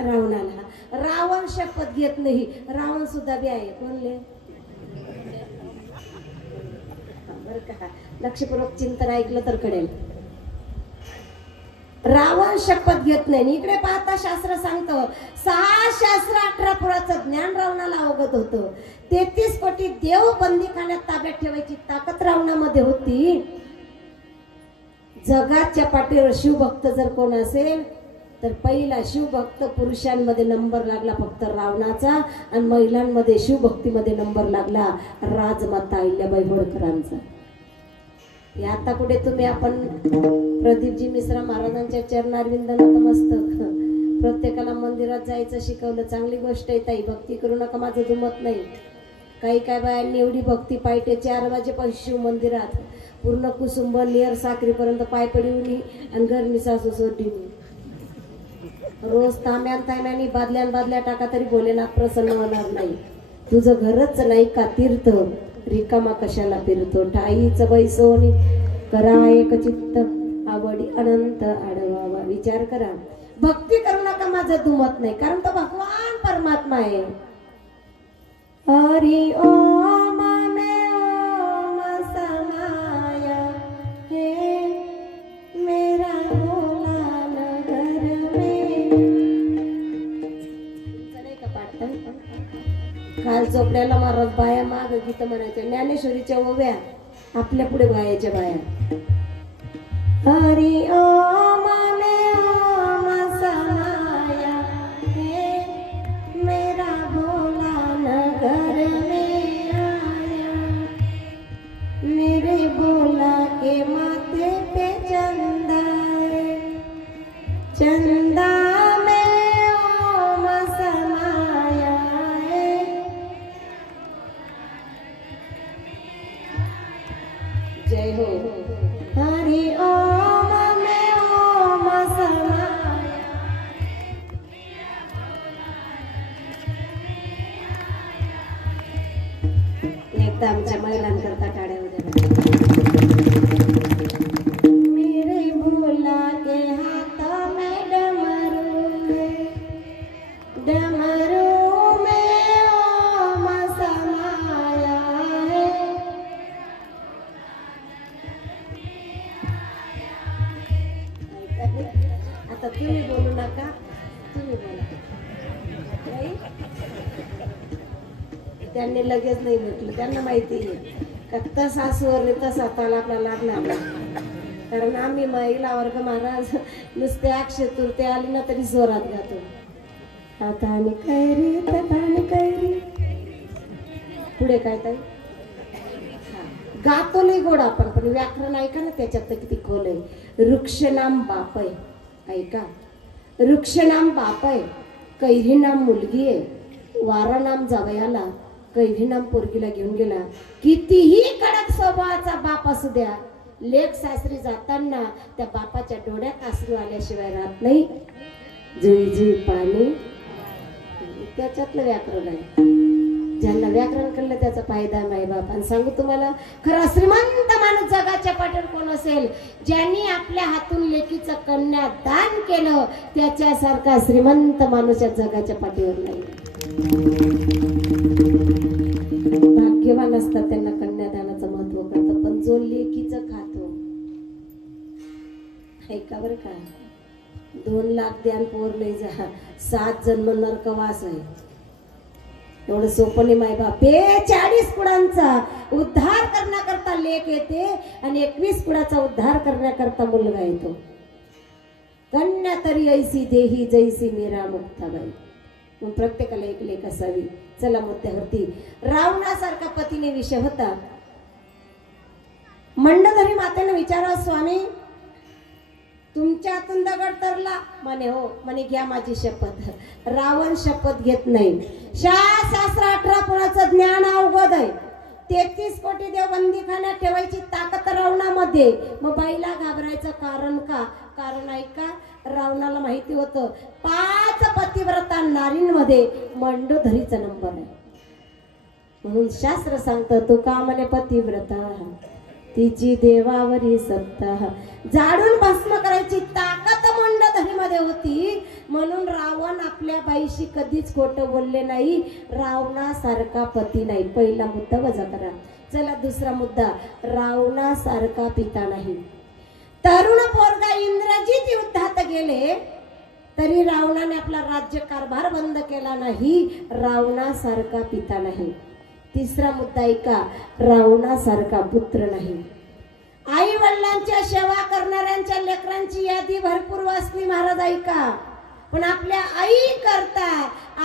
रावणाला. रावण शपथ घेत नाही. रावण सुद्धा बी आहे. कोणले? बरं का, लक्षपूर्वक चिंतन ऐकलं तर कळेल. रावण शपथ घेत नाही. इकडे पाहता शास्त्र सांगतं 6 शास्त्र 18 पुराचं ज्ञान रावणाला अवगत होतं. 33 कोटी देव बंदीखान्यात ताब्यात ठेवायची ताकद रावणामध्ये होती. जगाच्या पाठीवर शिवभक्त जर कोण असेल तर पहिला शिवभक्त पुरुषांमध्ये नंबर लागला फक्त रावणाचा, आणि महिलांमध्ये शिवभक्तीमध्ये नंबर लागला राजमाता अहिल्याबाई होळकरांचा. आता कुठे तुम्ही आपण प्रदीपजी मिश्रा महाराजांच्या चरणारविंद नतमस्तक. प्रत्येकाला मंदिरात जायचं शिकवलं, चांगली गोष्ट आहे ताई. भक्ती करू नका, माझं दुमत नाही. काही काय बायांनी एवढी भक्ती पायटे 4 वाजेपासून शिव मंदिरात पूर्ण कुसुंब नियर साखरीपर्यंत पाय पडवली आणि घरनी सासू सोडली. रोज तांब्यानी बादल्या टाका तरी भोलेनाथ प्रसन्न होणार नाही. तुझं घरच नाही का तीर्थ, रिकामा कशाला फिरतो. ठाईच बैसोनी करा एक चित्त, आवडी अनंत आडवावा. विचार करा, भक्ती करू नका, माझं दुमत नाही. कारण तो भगवान परमात्मा आहे. हरि ओम में ओम समाया है मेरा भोला नगर में. नाही का पाठ? काल चोपड्याला महाराज बाया माग गीत म्हणायच्या. ज्ञानेश्वरीच्या ओव्या आपल्या पुढे गायच्या बाया. हरि ओम में ओम समाया है मेरा भोला नगर में आया, मेरे भोला के माथे पे चंदा है, चंदा में जय हो हरि ओम में ओम समाया एकदा आमच्या महिलांकरता टाळ्या उद्या मेरे भोला के हाथ में डमरू है डमरू में ओम समाया है आता तुम्ही बोलू नका तुम्ही बोला नाही त्यांनी लगेच नाही म्हटलं त्यांना माहिती आहे का तसा स्वर तसा ताल आपला लागणार नाही कारण आम्ही महिला वर्ग महाराज नुसते अक्षय तृतीया आली ना तरी जोरात गातो आता आणि कैरी तटाने कैरी पुढे काय ताई गातो नाही गोड आपण पण व्याकरण ऐका ना त्याच्यात तर किती खोल आहे वृक्षनाम बाप आहे ऐका वृक्षनाम बाप आहे कैरी नाम मुलगी आहे वारा नाम जावयाला कैरी नाम पोरगीला घेऊन गेला कितीही कडक स्वभावाचा बाप असू द्या लेक सासरी जाताना त्या बापाच्या डोळ्यात अश्रू आल्याशिवाय राहत नाही जुई जुई पाणी त्याच्यातलं व्याकरण आहे ज्यांना व्याकरण कळलं त्याचा फायदा नाही बाप आणि सांगू तुम्हाला खरा श्रीमंत माणूस जगाच्या पाठीवर कोण असेल ज्यांनी आपल्या हातून लेकीचं कन्या दान केलं त्याच्यासारखा श्रीमंत माणूस या जगाच्या पाठीवर नाही भाग्यवान असतात त्यांना कन्यादानाचं महत्व कळतं पण जो लेकीचं खातो ऐका बरं का 2 लाख द्यान पोर लई जा 7 जन्म नरकवास आहे एवढं सोपं नाही माय बाप 40 कुळांचा उद्धार करण्याकरता लेक येते आणि 21 कुळाचा उद्धार करण्याकरता मुलगा येतो कन्या तरी ऐसी देही जैसी मीरा मुक्ताबाई मग प्रत्येकाला एक लेक असावी चला मुद्द्यावरती रावणासारखा पतीने विषय होता मंडधरी मातेने विचारा स्वामी तुमच्या हातून दगड तरला म्हणे हो म्हणे घ्या माझी शपथ रावण शपथ घेत नाही शास्त्र 18 पुराचं ज्ञान अवगत आहे 33 कोटी देव बंदीखान्यात ठेवायची ताकद रावणामध्ये मग बाईला घाबरायचं कारण का कारण ऐका रावणाला माहिती होतं 5 पतिव्रता नारींमध्ये मंडोधरीचा नंबर आहे म्हणून शास्त्र सांगतं तो का म्हणे पतिव्रता तिची देवावरी सत्ता जाडून भस्म करायची ताकद मंडोधरीमध्ये होती म्हणून रावण आपल्या बाईशी कधीच खोटं बोलले नाही रावणासारखा पती नाही पहिला मुद्दा वजा करा चला दुसरा मुद्दा रावणासारखा पिता नाही तरुण पोरगा इंद्रजित युद्धात गेले तरी रावणाने आपला राज्यकारभार बंद केला नाही रावणासारखा पिता नाही तिसरा मुद्दा ऐका रावणासारखा पुत्र नाही आई वडिलांच्या सेवा करणाऱ्यांच्या लेकरांची यादी भरपूर वाचली महाराज ऐका पण आपल्या आई करता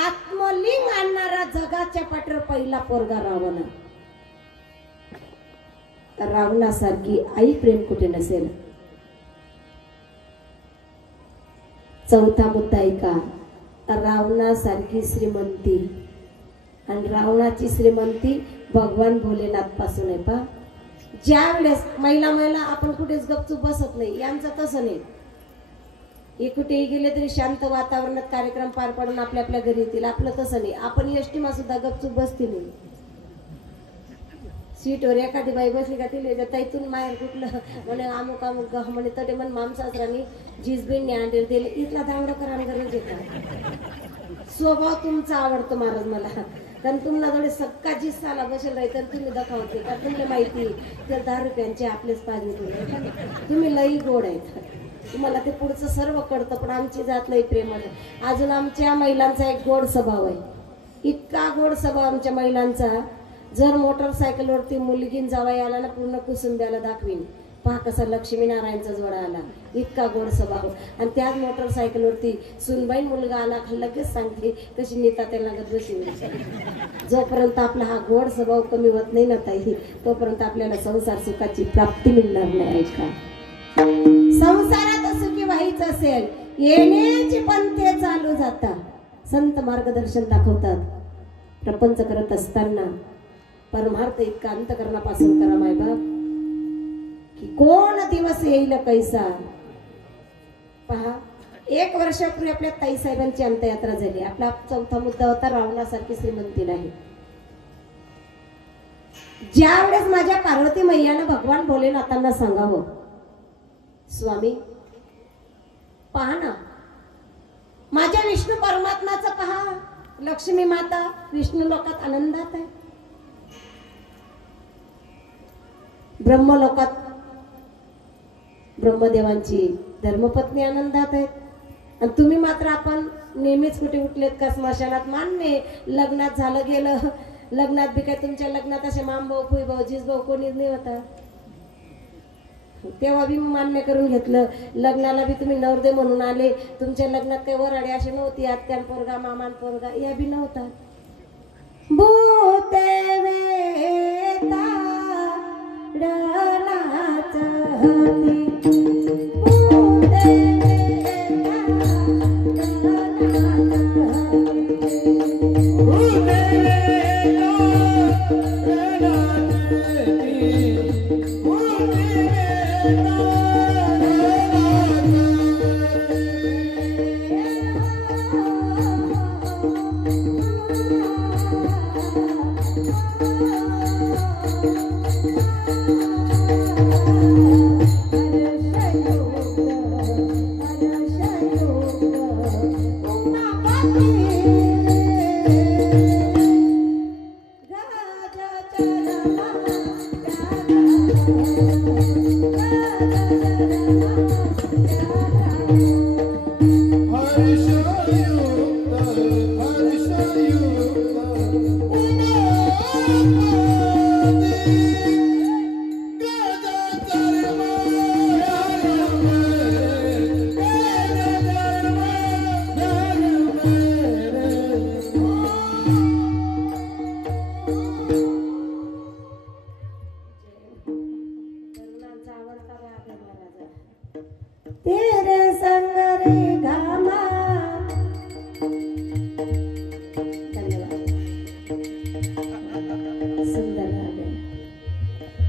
आत्मलिंग आणणारा जगाच्या पाठीवर पहिला पोरगा रावण रावणासारखी आई प्रेम कुठे नसेल चौथा मुद्दा ऐका रावणासारखी श्रीमंती आणि रावणाची श्रीमंती भगवान भोलेनाथ पासून आहे पा ज्या वेळेस महिला आपण कुठेच गपचूप बसत नाही यांचं तसं नाही कुठेही गेले तरी शांत वातावरणात कार्यक्रम पार पाडून आपल्या आपल्या घरी येतील आपलं तसं नाही आपण एसटीमा सुद्धा गपचूप बसती नाही सीटवर एखादी बाई बसली का तिला तैतून माहेर कुठलं म्हणे अमुक अमुक म्हणे तडे म्हण मामसासरांनी जिजबींनी अंडे दिले इथला दांगडं करा गरज येतात स्वभाव तुमचा आवडतो महाराज मला कारण तुम्हाला थोडे सक्का जिस्साला बसेल राही तर तुम्ही दाखवते का तुम्हाला माहिती तर 10 रुपयांचे आपलेच पाहिजे तुम्ही लई गोड आहेत तुम्हाला ते पुढचं सर्व कळतं पण आमची जात लई प्रेमळ आहे अजून आमच्या महिलांचा एक गोड स्वभाव आहे इतका गोड स्वभाव आमच्या महिलांचा जर मोटरसायकलवरती मुलगीन जावाई आला ना पूर्ण कुसुंब्याला दाखवीन पहा कसा लक्ष्मीनारायणचा जोडा आला इतका गोड स्वभाव आणि त्याच मोटरसायकलवरती सुनबाई मुलगा आला लगेच सांगते कशी नेता त्याला बशी जोपर्यंत आपला हा गोड स्वभाव कमी होत नाही ना ताई तोपर्यंत आपल्याला संसार सुखाची प्राप्ती मिळणार नाही ऐका संसारात सुखी व्हायचं असेल येण्याची पंथे चालू जातात संत मार्गदर्शन दाखवतात प्रपंच करत असताना परमार्थ इतका अंतकरणापासून करा मायबाप की कोण दिवस येईल कैसा. पहा, 1 वर्षापूर्वी आपल्या ताईसाहेबांची अंत्ययात्रा झाली. आपला चौथा मुद्दा होता रावणासारखी श्रीमंती नाही. ज्यावेळेस माझ्या पार्वती मैयानं भगवान भोलेनाथांना सांगावं, स्वामी पहा ना, माझ्या विष्णू परमात्माचं पहा, लक्ष्मी माता विष्णू लोकात आनंदात आहे, ब्रह्मलोकात ब्रह्मदेवांची धर्मपत्नी आनंदात आहेत, आणि तुम्ही मात्र आपण नेहमीच कुठे उठलेत का स्मशानात. मान्य लग्नात झालं गेलं, लग्नात बी काय तुमच्या लग्नात असे माम भाऊ फुई भाऊ जीज भाऊ कोणीच नाही होता. तेव्हा बी मान्य करून घेतलं. लग्नाला बी तुम्ही नवरदे म्हणून आले. तुमच्या लग्नात काही वराडे असे नव्हती, आत्यान पोरगा मामान पोरगा या बी नव्हता. भूते वेता डलाच हती, भूते वेता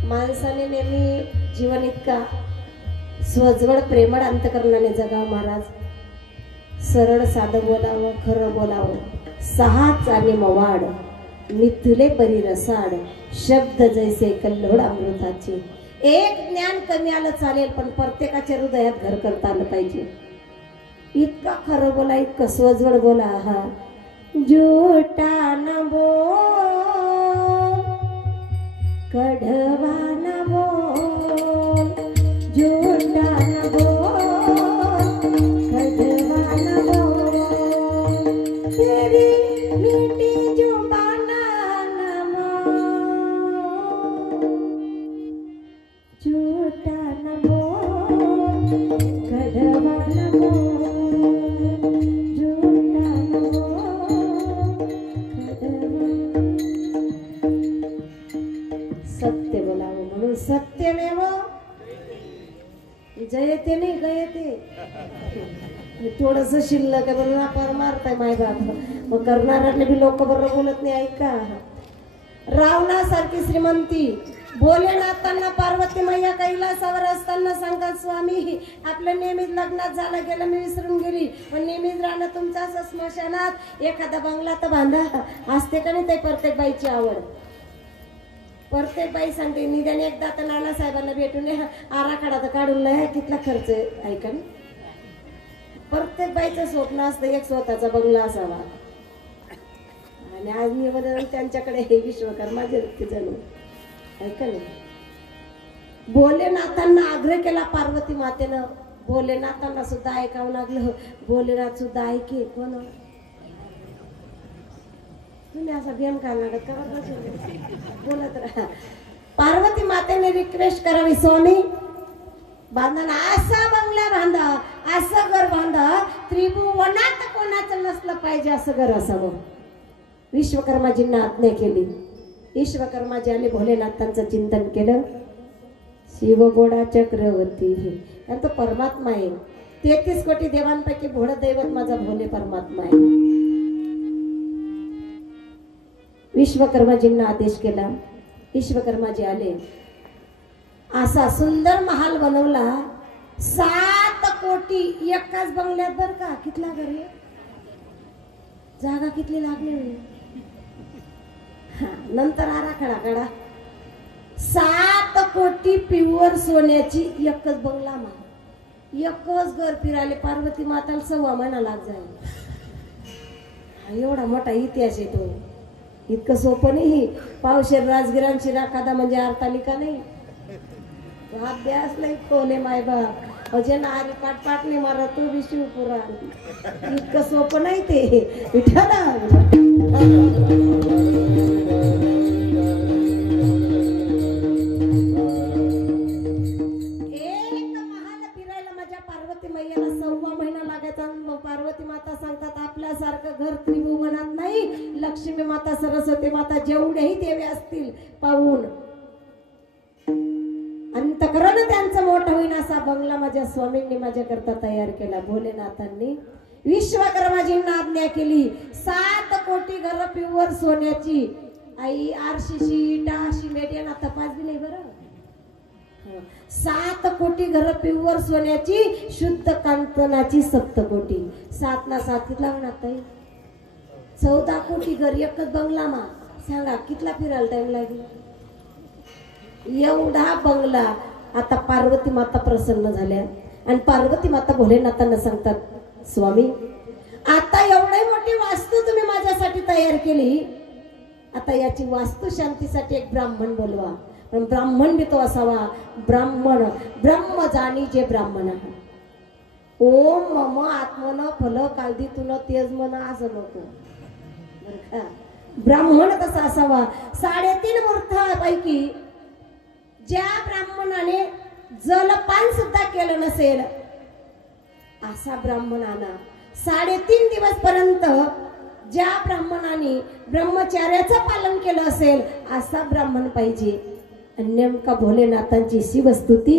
माणसाने नेहमी जीवन इतका स्वजवळ प्रेमळ अंतकरणाने जगावं महाराज. सरळ साधं बोलावं, खरं बोलावं, सहाच आणि मवाड मिथुले परी रसाड, शब्द जैसे कल्लोळ अमृताचे. एक ज्ञान कमी आलं चालेल, पण प्रत्येकाच्या हृदयात घर करता आलं पाहिजे. इतका खरं बोला, इतकं स्वजवळ बोला. हा झूठा न बोल, कड़वा न बोल, झूठा न बोल, कड़वा न बोल, तेरी मीठी जुबान न मोल, झूठा न बोल, कड़वा न बोल, झूठा न बोल, कड़वा. सत्य बोलावं म्हणून सत्यमेव जयते नाही गयते. थोडस शिल्लक आहे म्हणून आपण मारताय माय बाप, मग करणाऱ्याने बी लोक बरोबर बोलत नाही. ऐका, रावणासारखी श्रीमंती भोलेनाथांना पार्वती मैया कैलासावर असताना सांगतात, स्वामी आपलं नेहमीच लग्नात झालं गेलं मी विसरून गेली, पण नेहमीच राहणं तुमचं असं स्मशानात एखादा बंगला तर बांधा. असते का नाही ते प्रत्येक बाईची आवड. प्रत्येक बाई सांगते निदान एकदा तर नानासाहेबांना भेटून आराखडा तर काढून नाही, कितला खर्च ऐका. प्रत्येक बाईचं स्वप्न असतं एक स्वतःचा बंगला असावा. आणि आज मी त्यांच्याकडे हे विश्वकर्मा जणू ऐका नाही. भोलेनाथांना आग्रह केला पार्वती मातेनं, भोलेनाथांना सुद्धा ऐकावं लागलं. भोलेनाथ सुद्धा ऐके. कोण तुम्ही असा गेम काय लागत का बोलत राहा. पार्वती मातेने रिक्वेस्ट करावी, स्वामी बांधना असा बंगला बांधा, असं घर बांधा, त्रिभुवनात कोणाचं नसलं पाहिजे असं घर असावं. विश्वकर्माजींना आज्ञा केली. विश्वकर्माजी आले, भोलेनाथांचं चिंतन केलं. शिवगोडा चक्रवर्ती हे तो परमात्मा आहे. 33 कोटी देवांपैकी भोळ दैवत माझा भोले परमात्मा आहे. विश्वकर्माजींना आदेश केला. विश्वकर्माजी आले असा सुंदर महाल बनवला 7 कोटी एकाच बंगल्यात बर का. कितला घरी जागा कितली लागली नंतर आराखडा काढा. 7 कोटी प्युअर सोन्याची एकच बंगला मा एकच घर फिरायले पार्वती माताला 6 महिना लाग जाईल. एवढा मोठा इतिहास आहे तो. इतकं सोपं नाही. पावशेर राजगिरांची राखादा म्हणजे अर्थालिका नाही. अभ्यास नाही खोले माय बाप अजय नारी पाट नाही मारा तो बी शिवपुराण. इतकं सोपं नाही ते. विठाला मैयाला 6 महिना लागायचा. पार्वती माता सांगतात आपल्यासारखं घर त्रिभुवनात नाही. लक्ष्मी माता सरस्वती माता जेवढेही देवे असतील पाहून अंतकरण त्यांचं मोठं होईन असा बंगला माझ्या स्वामींनी माझ्याकरता तयार केला. भोलेनाथांनी विश्वकर्माजींना आज्ञा केली. 7 कोटी घर प्युअर सोन्याची. आई आरशीशी टाशी मेडियन तपास दिले बरं. 7 कोटी घर प्युअर सोन्याची शुद्ध कांचनाची 7 कोटी. 7 ना 7 कितला होणार 14 कोटी घर एकच बंगला मा. सांगा कितला फिरायला टाइम लागेल. एवढा बंगला. आता पार्वती माता प्रसन्न झाल्या आणि पार्वती माता भोलेनाथांना सांगतात स्वामी आता एवढी मोठी वास्तू तुम्ही माझ्यासाठी तयार केली. आता याची वास्तू शांतीसाठी एक ब्राह्मण बोलवा. पण ब्राह्मण बी तो असावा ब्राह्मण ब्रह्म जाणी जे ब्राह्मण आहे. ओम मम आत्मन फल कालदीतून तेज मन असं नको. ब्राह्मण कसा असावा. 3.5 मूर्तांपैकी ज्या ब्राह्मणाने जलपान सुद्धा केलं नसेल असा ब्राह्मणाला 3.5 दिवस पर्यंत ज्या ब्राह्मणाने ब्रह्मचर्याचं पालन केलं असेल असा ब्राह्मण पाहिजे. नेमका भोलेनाथांची शिवस्तुती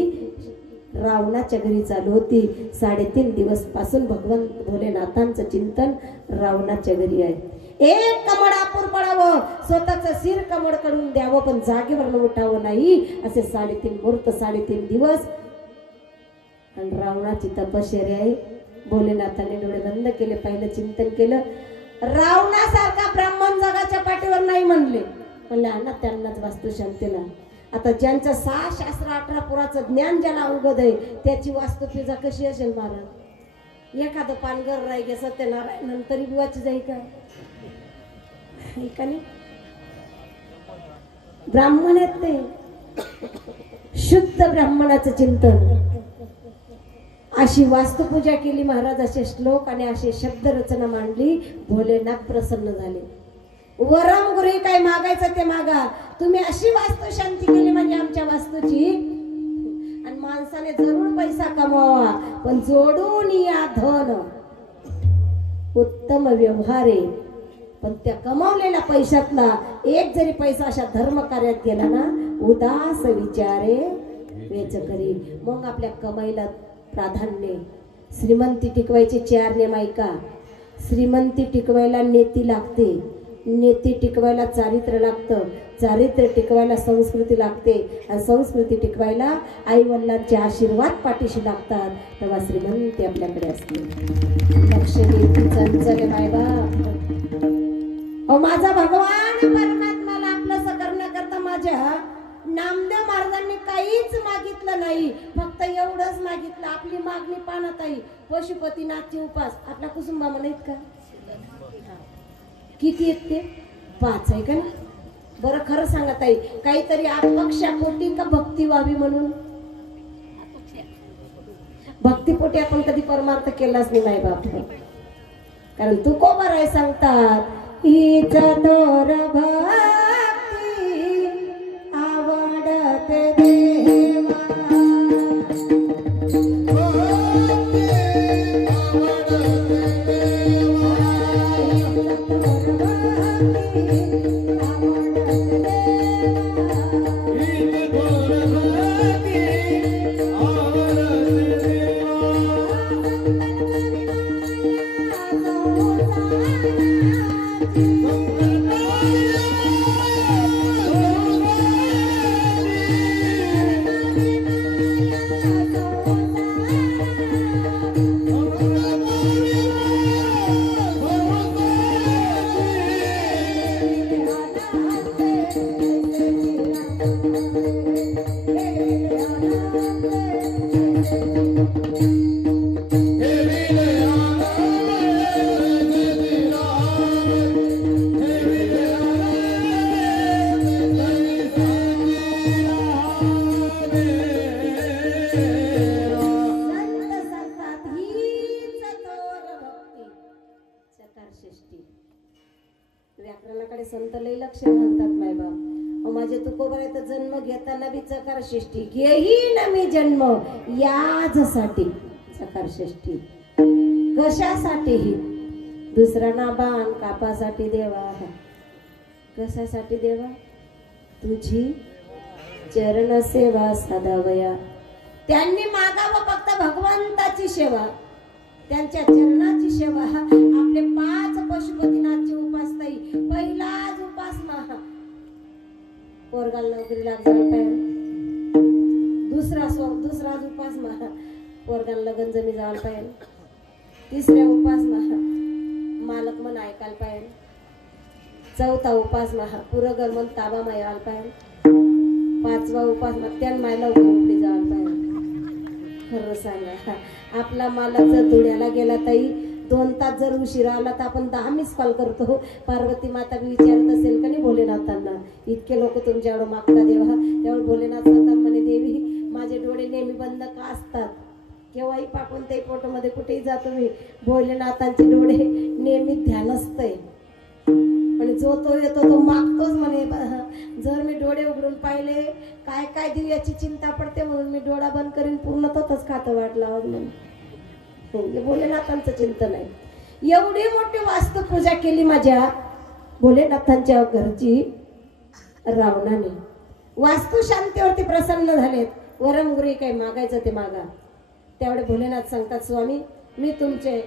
रावणाच्या घरी चालू होती. 3.5 दिवस पासून भगवान भोलेनाथांचं चिंतन रावणाच्या घरी आहे. एक कमळ आपूर पडावं स्वतःचं शिर कमळ कडून द्यावं पण जागेवर उठावं नाही असे 3.5 मुहूर्त 3.5 दिवस. आणि रावणाची तपश्चर्या आहे. भोलेनाथांनी डोळे बंद केले पाहिलं चिंतन केलं. रावणासारखा ब्राह्मण जगाच्या पाठीवर नाही म्हणले. म्हणले अण्णा त्यांनाच वास्तू शांतीला. आता ज्यांचं 6 शास्त्र 18 पुराचं ज्ञान ज्याला अवगत आहे त्याची वास्तू पूजा कशी असेल महाराज. एखादं पानगर राही गे सत्यनारायण नंतरी बुवाची जाई का ब्राह्मण आहेत ते. शुद्ध ब्राह्मणाचं चिंतन. अशी वास्तुपूजा केली महाराज. असे श्लोक आणि असे शब्द रचना मांडली. भोलेनाथ प्रसन्न झाले. वरम गुरी काय मागायचं ते मागा. तुम्ही अशी वास्तू शांती केली म्हणजे आमच्या वास्तूची. आणि माणसाने जरूर पैसा कमवावा पण जोडून या धन उत्तम व्यवहार आहे. पण त्या कमावलेल्या पैशातला एक जरी पैसा अशा धर्म कार्यात गेला ना उदास विचारे वेच करी. मग आपल्या कमाईला प्राधान्य. श्रीमंती टिकवायचे 4 नियम ऐका. श्रीमंती टिकवायला नेती लागते. नेती टिकवायला चारित्र्य लागतं. चारित्र्य टिकवायला संस्कृती लागते. आणि संस्कृती टिकवायला आई वडिलांचे आशीर्वाद पाठीशी लागतात. तेव्हा श्रीमंती आपल्याकडे असते. लक्ष्मी चंचल मायबाप. माझा भगवान परमात्माला आपलं करण्याकरता माझ्या नामदेव महाराजांनी काहीच मागितलं नाही. फक्त एवढंच मागितलं. आपली मागणी पाहण्यात आई पशुपतीनाथची उपास आपल्या कुसुंबा म्हणत का किती आहेत ते 5 आहे का ना. बरं खरं सांगत आई काहीतरी अपक्षापोटी का भक्ती व्हावी म्हणून. भक्तीपोटी आपण कधी परमार्थ केलाच नाही माय बाप. कारण तू को बरं आहे सांगतात हीच तोर भक्ती आवडते देवा. व्याकरणाकडे संत लय लक्ष घालतात मायबाप. माझे तुकोबरायचा जन्म घेताना बी चकार षष्ठी घेईन मी जन्म याजसाठी. चकार षष्ठी कशासाठी? दुसरा ना बाण कापासाठी देवा. कशासाठी देवा? तुझी चरण सेवा साधावया. त्यांनी मागावं फक्त भगवंताची सेवा, त्यांच्या चरणाची सेवा. आपले 5 पशुपतीनाथचे उपास ताई. पहिलाच उपास महा पोरगाल नोकरी लागणार पाहिजे. दुसराच उपास महा पोरगाल लगन जमी जायला पाहिजे. तिसरा उपास महा मालक मन ऐकायला पाहिजे. चौथा उपास महा पुरगर मन ताबा मायाला पाहिजे. 5वा उपास मग त्यान मायला उकडी जायला पाहिजे. खरं सांगा, आपला मालक जर धुळ्याला गेला ताई 2 तास जर उशिरा आला तर आपण 10 मिस कॉल करतो. पार्वती माता बी विचारत असेल का नाही भोलेनाथांना, इतके लोक तुमच्याकडे मागता देवा. त्यावेळी भोलेनाथ सांगतात म्हणे, देवी माझे डोळे नेहमी बंद का असतात? केव्हाही पाकून ते फोटोमध्ये कुठेही जातो मी, भोलेनाथांचे डोळे नेहमी ध्यान असतंय. आणि जो तो येतो तो मागतोच म्हणे. जर मी डोळे उघडून पाहिले काय काय देऊ याची चिंता पडते म्हणून मी डोळा बंद करीन पूर्ण तोच खातं वाटला म्हणून. भोलेनाथांचं चिंतन आहे. एवढी मोठी वास्तू पूजा केली माझ्या भोलेनाथांच्या घरची रावणाने. वास्तू शांतीवरती प्रसन्न झालेत. वरमगुरी काही मागायचं ते मागा. त्यावेळी भोलेनाथ सांगतात, स्वामी मी तुमचे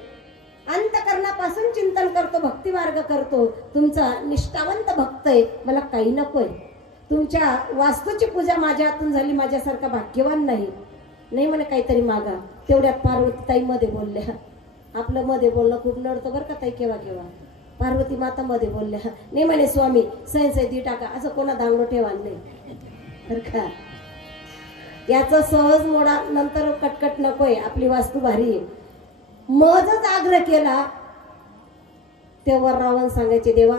अंतकरणापासून चिंतन करतो, भक्ती मार्ग करतो, तुमचा निष्ठावंत भक्त आहे, मला काही नकोय. तुमच्या वास्तूची पूजा माझ्या हातून झाली, माझ्यासारखा भाग्यवान नाही म्हणे काहीतरी मागा. तेवढ्यात पार्वती ताई मध्ये बोलल्या. आपलं मध्ये बोलणं खूप नडतं बरं का ताई केव्हा केव्हा. पार्वती माता मध्ये बोलल्या, नाही म्हणे स्वामी सैदी टाका, असं कोणा दांगडो ठेवा नाही बरं का. याचं सहज मोडा नंतर कटकट नकोय, आपली वास्तू भारी आहे. मजच आग्रह केला तेव्हा रावण सांगायचे, देवा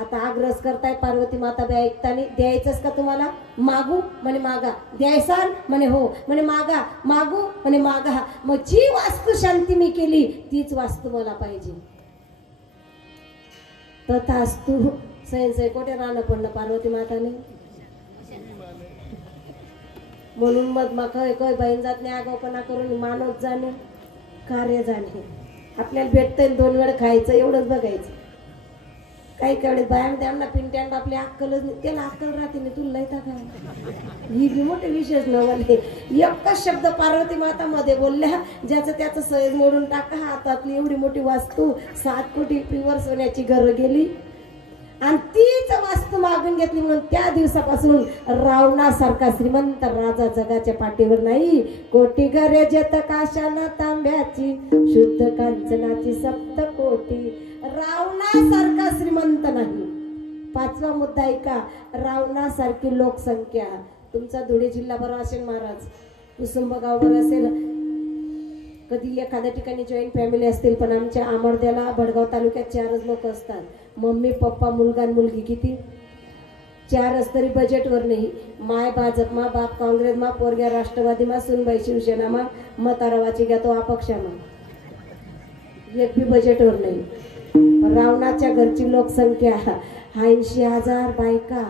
आता आग्रह करताय पार्वती माता बी ऐकतानी, द्यायचंच का तुम्हाला? मागू म्हणे मागा. द्यायसाल म्हणे हो. म्हणे मागा. मागू म्हणे मागा. मग जी वास्तू शांती मी केली तीच वास्तू मला पाहिजे. तथास्तु. सैन कोठे राहणं पडणं पार्वती माताने. म्हणून मग काय बहीण जात नाही आगाऊपणा करून मानव जाणे कार्य जाणे. आपल्याला भेटतंय 2 वेळ खायचं एवढंच बघायचं. काही वेळेस बायां त्यांना पिंट्यांना आपली अक्कलच नाही. त्याला अक्कल राहते नाही तुला नाही का? ही बी मोठे विशेष नवले. एकच शब्द पार्वती माता मध्ये बोलल्या, ज्याचं त्याचं सहज मोडून टाका. हातातली एवढी मोठी वास्तू 7 कोटी प्युअर सोन्याची घर गेली आणि तीच वास्तू मागून घेतली. म्हणून त्या दिवसापासून रावणासारखा श्रीमंत राजा जगाच्या पाठीवर नाही. कोटी घरे जेत काशाना तांब्याची, शुद्ध कांचनाची 7 कोटी. रावणासारखा श्रीमंत नाही. 5वा मुद्दा ऐका, रावणासारखी लोकसंख्या. तुमचा धुळे जिल्हा बरा असेल महाराज, कुसुंब गाव बरं असेल, कधी एखाद्या ठिकाणी जॉईंट फॅमिली असतील, पण आमच्या आमर्द्याला भडगाव तालुक्यात 4च लोक असतात. मम्मी पप्पा मुलगा आणि मुलगी. किती? 4च तरी बजेटवर नाही. माय भाजप मा, बाप काँग्रेस मा, पोरग्या राष्ट्रवादी मा, सुनबाई शिवसेना मा, म्हातारावाची घ्या तो अपक्षा मा. एक बी बजेटवर नाही. रावणाच्या घरची लोकसंख्या 80,000 बायका.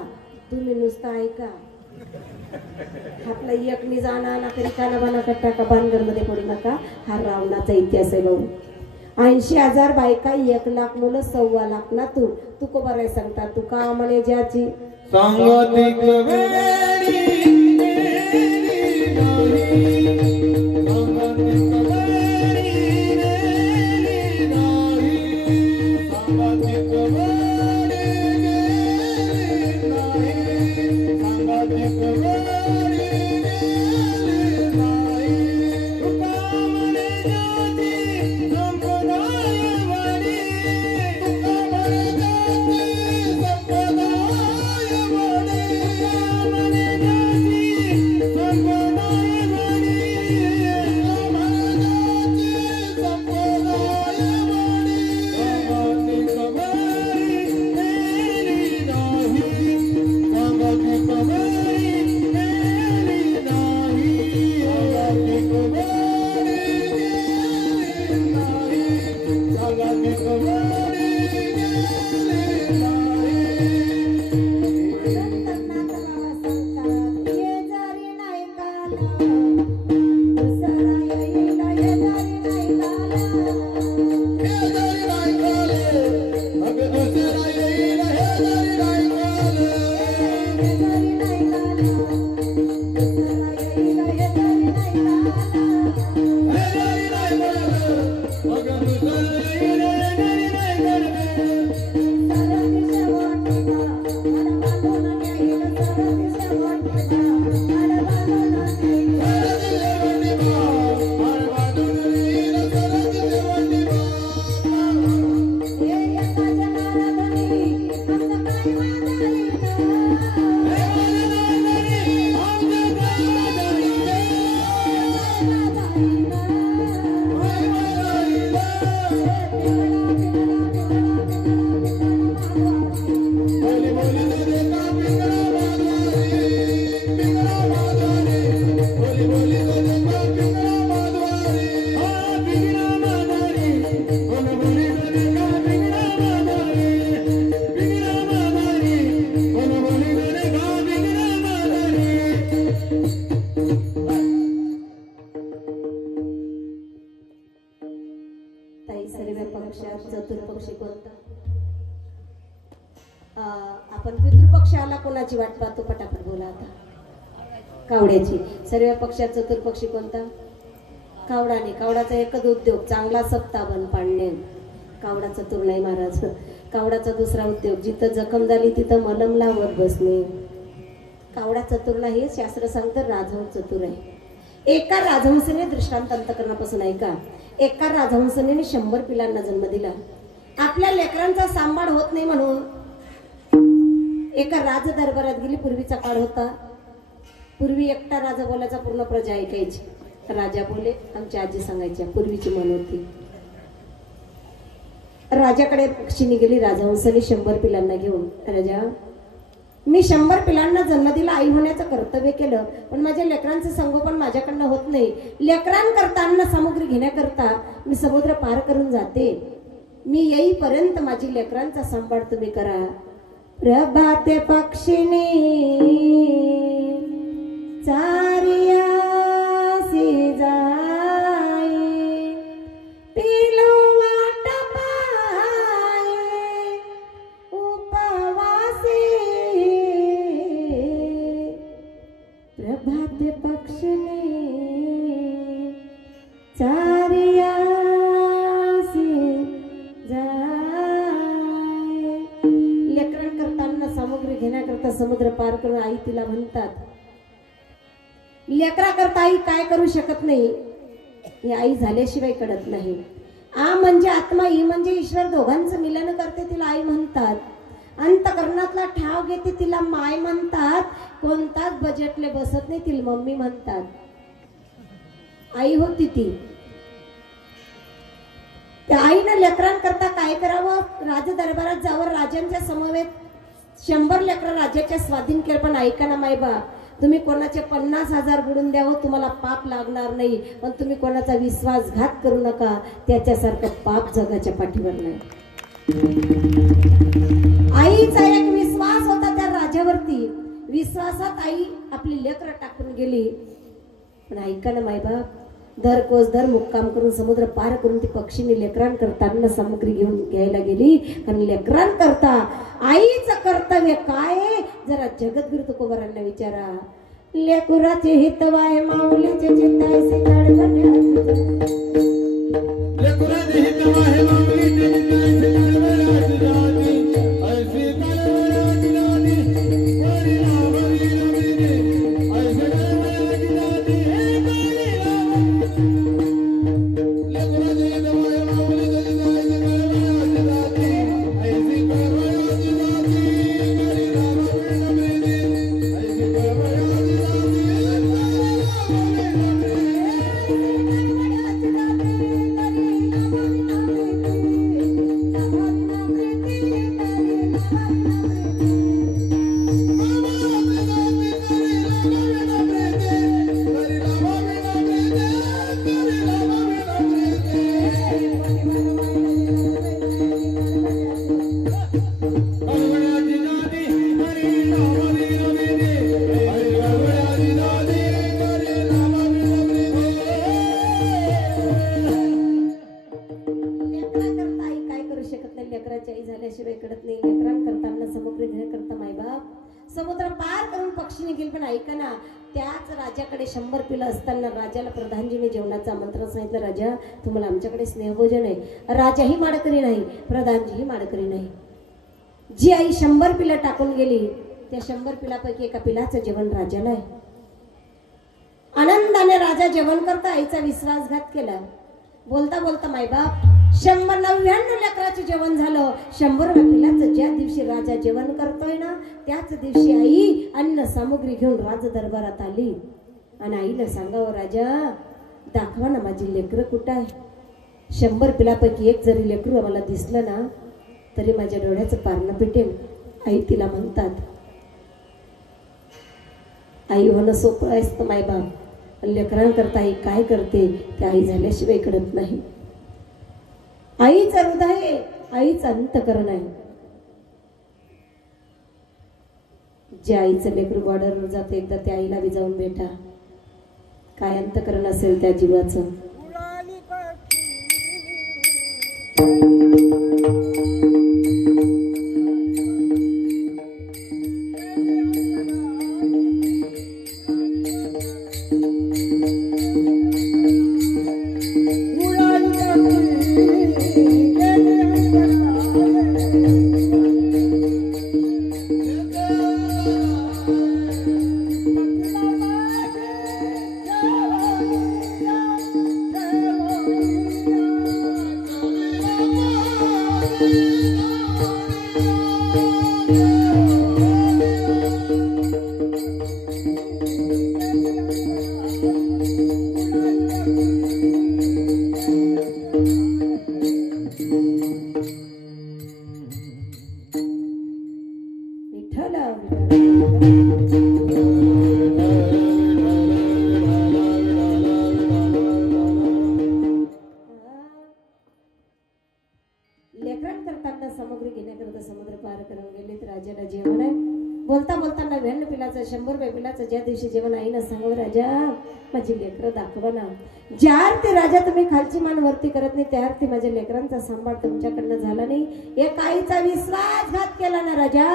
तुम्ही नुसतं ऐका. आपला एकनी जाणा ना तरी कानाबाना कट्टा का बांधगर मध्ये पडू नका. हा रावणाचा इतिहास आहे भाऊ. 80,000 बायका, 1 लाख मुलं, 1.25 लाख ना तू तुकोबाराय सांगता. तू का म्हणे ज्याची सांगतिक वेळी आपण पितृपक्ष आला, कोणाची वाट पाहतो? पटापट बोला आता. कावड्याची. सर्व पक्षात चतुर्पक्षी कोणता? कावडाने. कावडाचा एकच उद्योग, चांगला सप्ताह बन पाडणे. कावडा चतुर नाही महाराज. कावडाचा दुसरा उद्योग, जिथं जखम झाली तिथं मलम लावत बसणे. कावडा चतुर नाही हे शास्त्र सांगतं, राजहंस चतुर आहे. एका राजहंसेने, दृष्टांत अंतकरणापासून ऐका, एका राजहंसेने 100 पिलांना जन्म दिला. आपल्या लेकरांचा सांभाळ होत नाही म्हणून एका राज दरबारात गेली. पूर्वीचा काळ होता, पूर्वी एकटा राजा बोलायचा, पूर्ण प्रजा ऐकायची. राजा बोले, आमची आजी सांगायची, पूर्वीची म्हण होती. राजाकडे पक्षीने गेली राजहंसाने 100 पिलांना घेऊन. राजा, मी 100 पिलांना जन्म दिला, आई होण्याचं कर्तव्य केलं, पण माझ्या लेकरांचं संगोपन माझ्याकडनं होत नाही. लेकरांकरता अन्न सामुग्री घेण्याकरता मी समुद्र पार करून जाते. मी येईपर्यंत माझी लेकरांचा सांभाळ तुम्ही करा. प्रभाते पक्षिणी चारियासी जाई, पिलो वाट पाये उपवासी. प्रभाते पक्षिणी चारियासी जाई. लेकरांकरता अन्न सामुग्री घेण्याकरता समुद्र पार करून आई तिला म्हणतात. लेकराकरता आई काय करू शकत नाही हे आई झाल्याशिवाय कळत नाही. आ म्हणजे आत्मा, ई म्हणजे ईश्वर, दोघांचं मिलन करते तिला आई म्हणतात. अंतकरणातला ठाव घेते तिला माय म्हणतात. कोणताच बजेटले बसत नाही तिला मम्मी म्हणतात. आई होती ती. त्या आईनं लेकरांकरता काय करावं? राज दरबारात जावं, राजांच्या समवेत 100 लेकरं राज्याच्या स्वाधीन केलं. पण ऐका ना मायबाप, तुम्ही कोणाचे 50,000 बुडून द्यावं, तुम्हाला पाप लागणार नाही, पण तुम्ही कोणाचा विश्वासघात करू नका. त्याच्यासारखं पाप जगाच्या पाठीवर नाही. आईचा एक विश्वास होता त्या राजावरती. विश्वासात आई आपली लेकरं टाकून गेली. पण ऐका ना मायबाप, दर कोस दर मुक्काम करून समुद्र पार करून ती पक्षीने लेकरांकरता अन्न सामुग्री घेऊन घ्यायला गेली. कारण लेकरांकरता आईचं कर्तव्य काय आहे? जरा जगद्गुरु तुकोबारांना विचारा. लेकुराचे हितवाय माऊलीचे चित्तायसे काढवणे. लेकुराचे हितवाय माऊलीचे चित्तायसे काढवणे. ऐसे काढवणे जाती, हरी राम हरी राम रे. ऐसे काढवणे जाती, हरी राम. लेकुराचे हितवाय माऊलीचे चित्तायसे काढवणे जाती, ऐसे काढवणे जाती, हरी राम हरी राम रे. ऐसे काढवणे समुद्र पार करून पक्षीने गेली. पण ऐका ना, त्याच राजाकडे 100 पिलं असताना राजाला प्रधानजीने जेवणाचं आमंत्रण सांगितलं. राजा, तुम्हाला आमच्याकडे स्नेहभोजन आहे. राजाही माडकरी नाही, प्रधानजीही माडकरी नाही. जी आई 100 पिलं टाकून गेली, त्या 100 पिलापैकी एका पिलाचं जेवण राजाला आहे. आनंदाने राजा जेवण करता, आईचा विश्वासघात केला. बोलता बोलता मायबाप 199 लेकराचं जेवण झालं. 100व्या पिलाचं ज्या दिवशी राजा जेवण करतोय ना, त्याच दिवशी आई अन्न सामुग्री घेऊन राज दरबारात आली. आणि आईला सांगावं, राजा दाखवा ना माझी लेकरं कुठं आहे. 100 पिलापैकी एक जरी लेकरू आम्हाला दिसलं ना, तरी माझ्या डोळ्याचं पारणं पेटेल. आई तिला म्हणतात. आई होणं सोपं असतं मायबाप, लेकरांकरता आई काय करते ते आई झाल्याशिवाय कळत नाही. आईचं हृदय, आईचं अंतकरण आहे. जे आईचं लेकरू बॉर्डरवर जाते, एकदा त्या आईला बी जाऊन भेटा. काय अंतकरण असेल त्या जीवाचं. दिवशी जेवण आईनं सांगू राजा माझी लेकरं दाखवा ना. ज्या अर्थी राजा तुम्ही खालची मान वरती करत नाही त्या अर्थी माझ्या लेकरांचा सांभाळ तुमच्याकडनं झाला नाही. एक आईचा विश्वासघात केला ना राजा,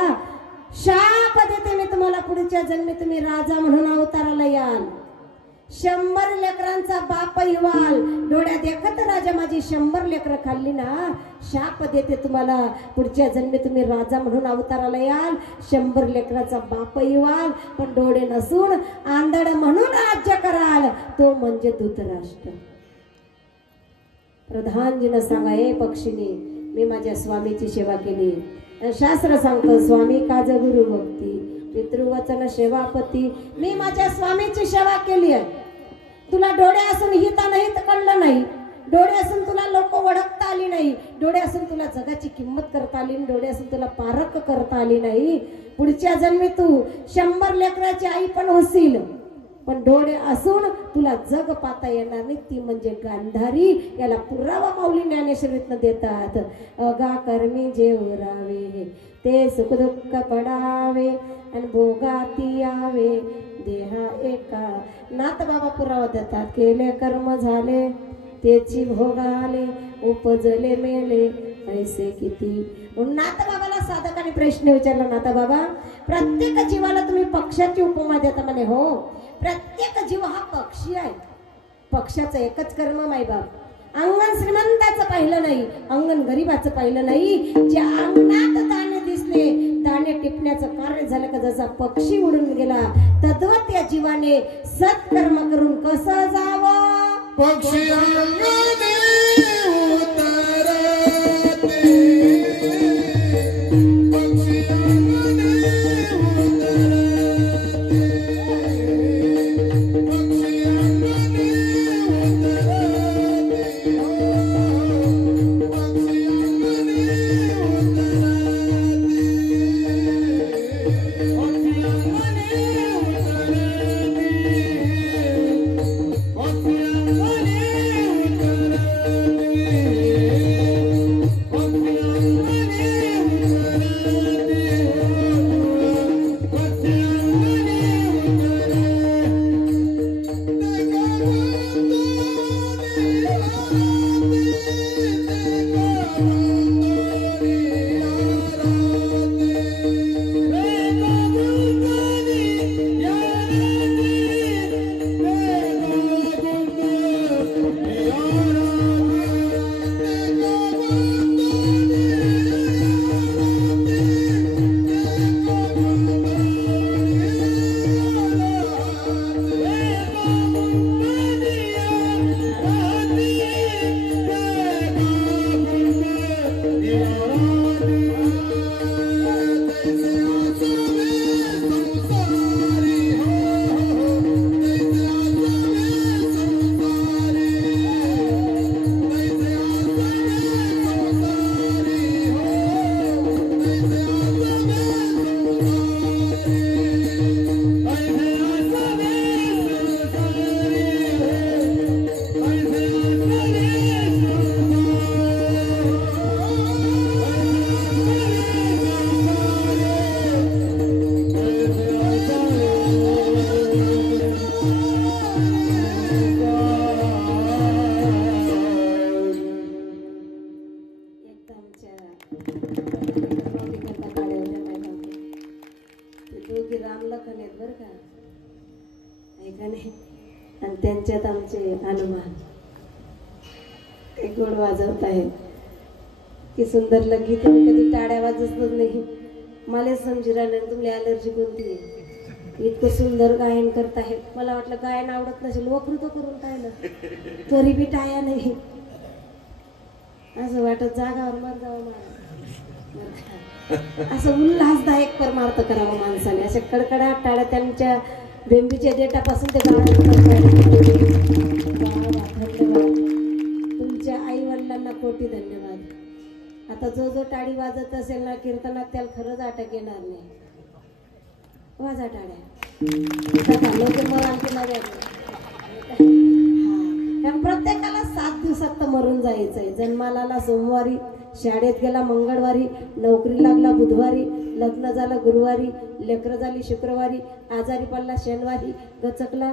शाप देते मी तुम्हाला, पुढच्या जन्मी तुम्ही राजा म्हणून अवताराला याल, 100 लेकरांचा बाप व्हाल. डोळ्यात देखत राजा माझी 100 लेकरं खाल्ली ना, शाप देते तुम्हाला, पुढच्या जन्मी तुम्ही राजा म्हणून अवताराला याल, 100 लेकराचा बाप व्हाल, पण डोळे नसून आंधळ म्हणून राज्य कराल, तो म्हणजे धृतराष्ट्र. प्रधानजीनं सांगा, ए पक्षीने मी माझ्या स्वामीची सेवा केली. शास्त्र सांगतं स्वामी काज गुरु भक्ती पितृवचन सेवापती. मी माझ्या स्वामीची सेवा केली आहे. तुला डोळे असून हिता नाही तर कळलं नाही, डोळे असून तुला लोक ओळखता आली नाही, डोळे असून तुला जगाची किंमत करता आली, डोळे असून तुला पारख करता आली नाही. पुढच्या जन्मी तू 100 लेकराची आई पण होशील, पण डोळे असून तुला जग पाहता येणार नाही, ती म्हणजे गांधारी. याला पुरावा माऊली ज्ञानेश्वरीतनं देतात. अगा कर्मी जेवरावे ते सुख दुःख पडावे आणि भोगाती यावे देहा एका. नाथ बाबा पुरावा देतात. केले कर्म झाले त्याची भोगाले उपजले मेले ऐसे किती. नाथ बाबाला साधकाने प्रश्न विचारला, नाथ बाबा प्रत्येक जीवाला तुम्ही पक्षाची उपमा देता म्हणे. हो, प्रत्येक जीव हा पक्षी आहे. पक्षाचं एकच कर्म माय बाप. अंगण श्रीमंताचं पाहिलं नाही, अंगण गरीबाचं पाहिलं नाही. ज्या अंगणात दाणे दिसले, दाणे टिपण्याचं कार्य झालं का जसा पक्षी उडून गेला, तद्वत या जीवाने सत्कर्म करून कसं जावं. पक्षी अंगणे उतरते, पक्षी अंगणे उतरते, पक्षी अंगणे उतरते, पक्षी अंगणे आणि त्यांच्यात आमचे हनुमान ते गोड वाजवत आहेत. की सुंदर लगी तुम्ही कधी टाळ्या वाजतच नाही. मला समजू राहिलं तुमली अलर्जी कोणती आहे. इतकं सुंदर गायन करत आहे. मला वाटलं गायन आवडत नसेल, वकृत करून पाहिलं तरी बी टाळ्या नाही. असं वाटत जागावर मर जावं मला. असं उल्हासदायक परमार्थ करावं माणसाने. अशा कडकडाट टाळ्या त्यांच्या बेंबीच्या देठापासून ते तुमच्या आई वडिलांना कोटी धन्यवाद. आता जो जो टाळी वाजत असेल ना कीर्तनात त्याला खरंच अटक येणार नाही. वाजा टाळ्या लोक मग आणखी माझ्या कारण प्रत्येकाला 7 दिवसात तर मरून जायचंय. जन्माला सोमवारी शाळेत गेला मंगळवारी, नोकरी लागला बुधवारी, लग्न झालं गुरुवारी, लेकरं झाली शुक्रवारी, आजारी पडला शनिवारी, गचकला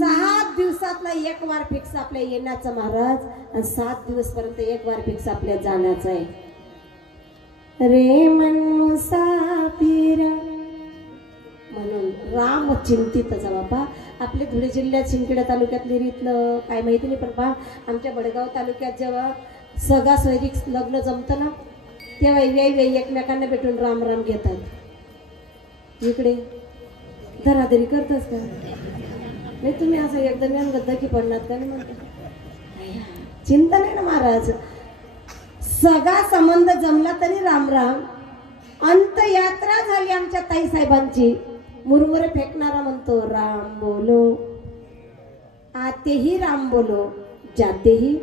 6 दिवसातला एक वार फिक्स आपल्या येण्याचं महाराज, आणि 7 दिवस पर्यंत एक वार फिक्स आपल्या जाण्याचं आहे. रे मन मुसाफिर म्हणून राम चिंतितचा बापा. आपले धुळे जिल्ह्यात शिंदखेडा तालुक्यातले रीतलं काय माहिती नाही, पण पहा आमच्या बडगाव तालुक्यात जेव्हा सगळा सोयरीक लग्न जमतं ना, तेव्हा वेळी एकमेकांना भेटून राम राम घेतात. इकडे धराधरी करतच का नाही? तुम्ही असं एकदम गद्दा की पडणार का नाही म्हणता? चिंता नाही ना महाराज. सगळा संबंध जमला तरी राम राम. अंतयात्रा झाली आमच्या ताई साहेबांची. मुरमुरे फेकणारा म्हणतो राम बोलो, आतेही राम बोलो, जातेही.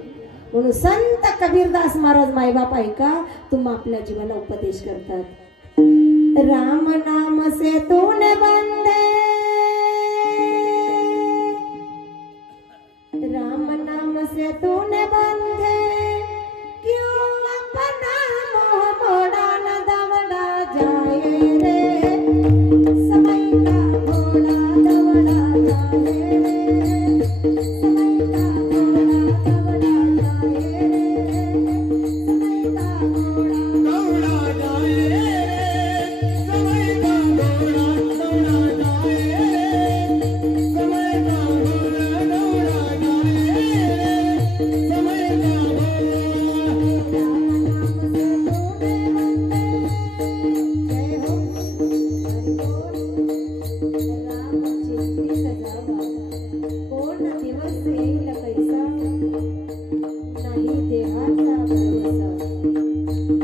म्हणून संत कबीरदास महाराज मायबाप ऐका, तुम आपल्या जीवाला उपदेश करतात. राम नाम से तूने बंदे, राम नाम से तूने बंदे, क्यों अपना मोह मोड़ा न दवड़ा जाए रे, समय का घोड़ा दवड़ा जाए रे, समय का घोड़ा दवड़ा जाए रे, समय का घोड़ा दौड़ा जाए रे, समय का घोड़ा दौड़ा जाए रे, समय का घोड़ा दौड़ा जाए रे, समय का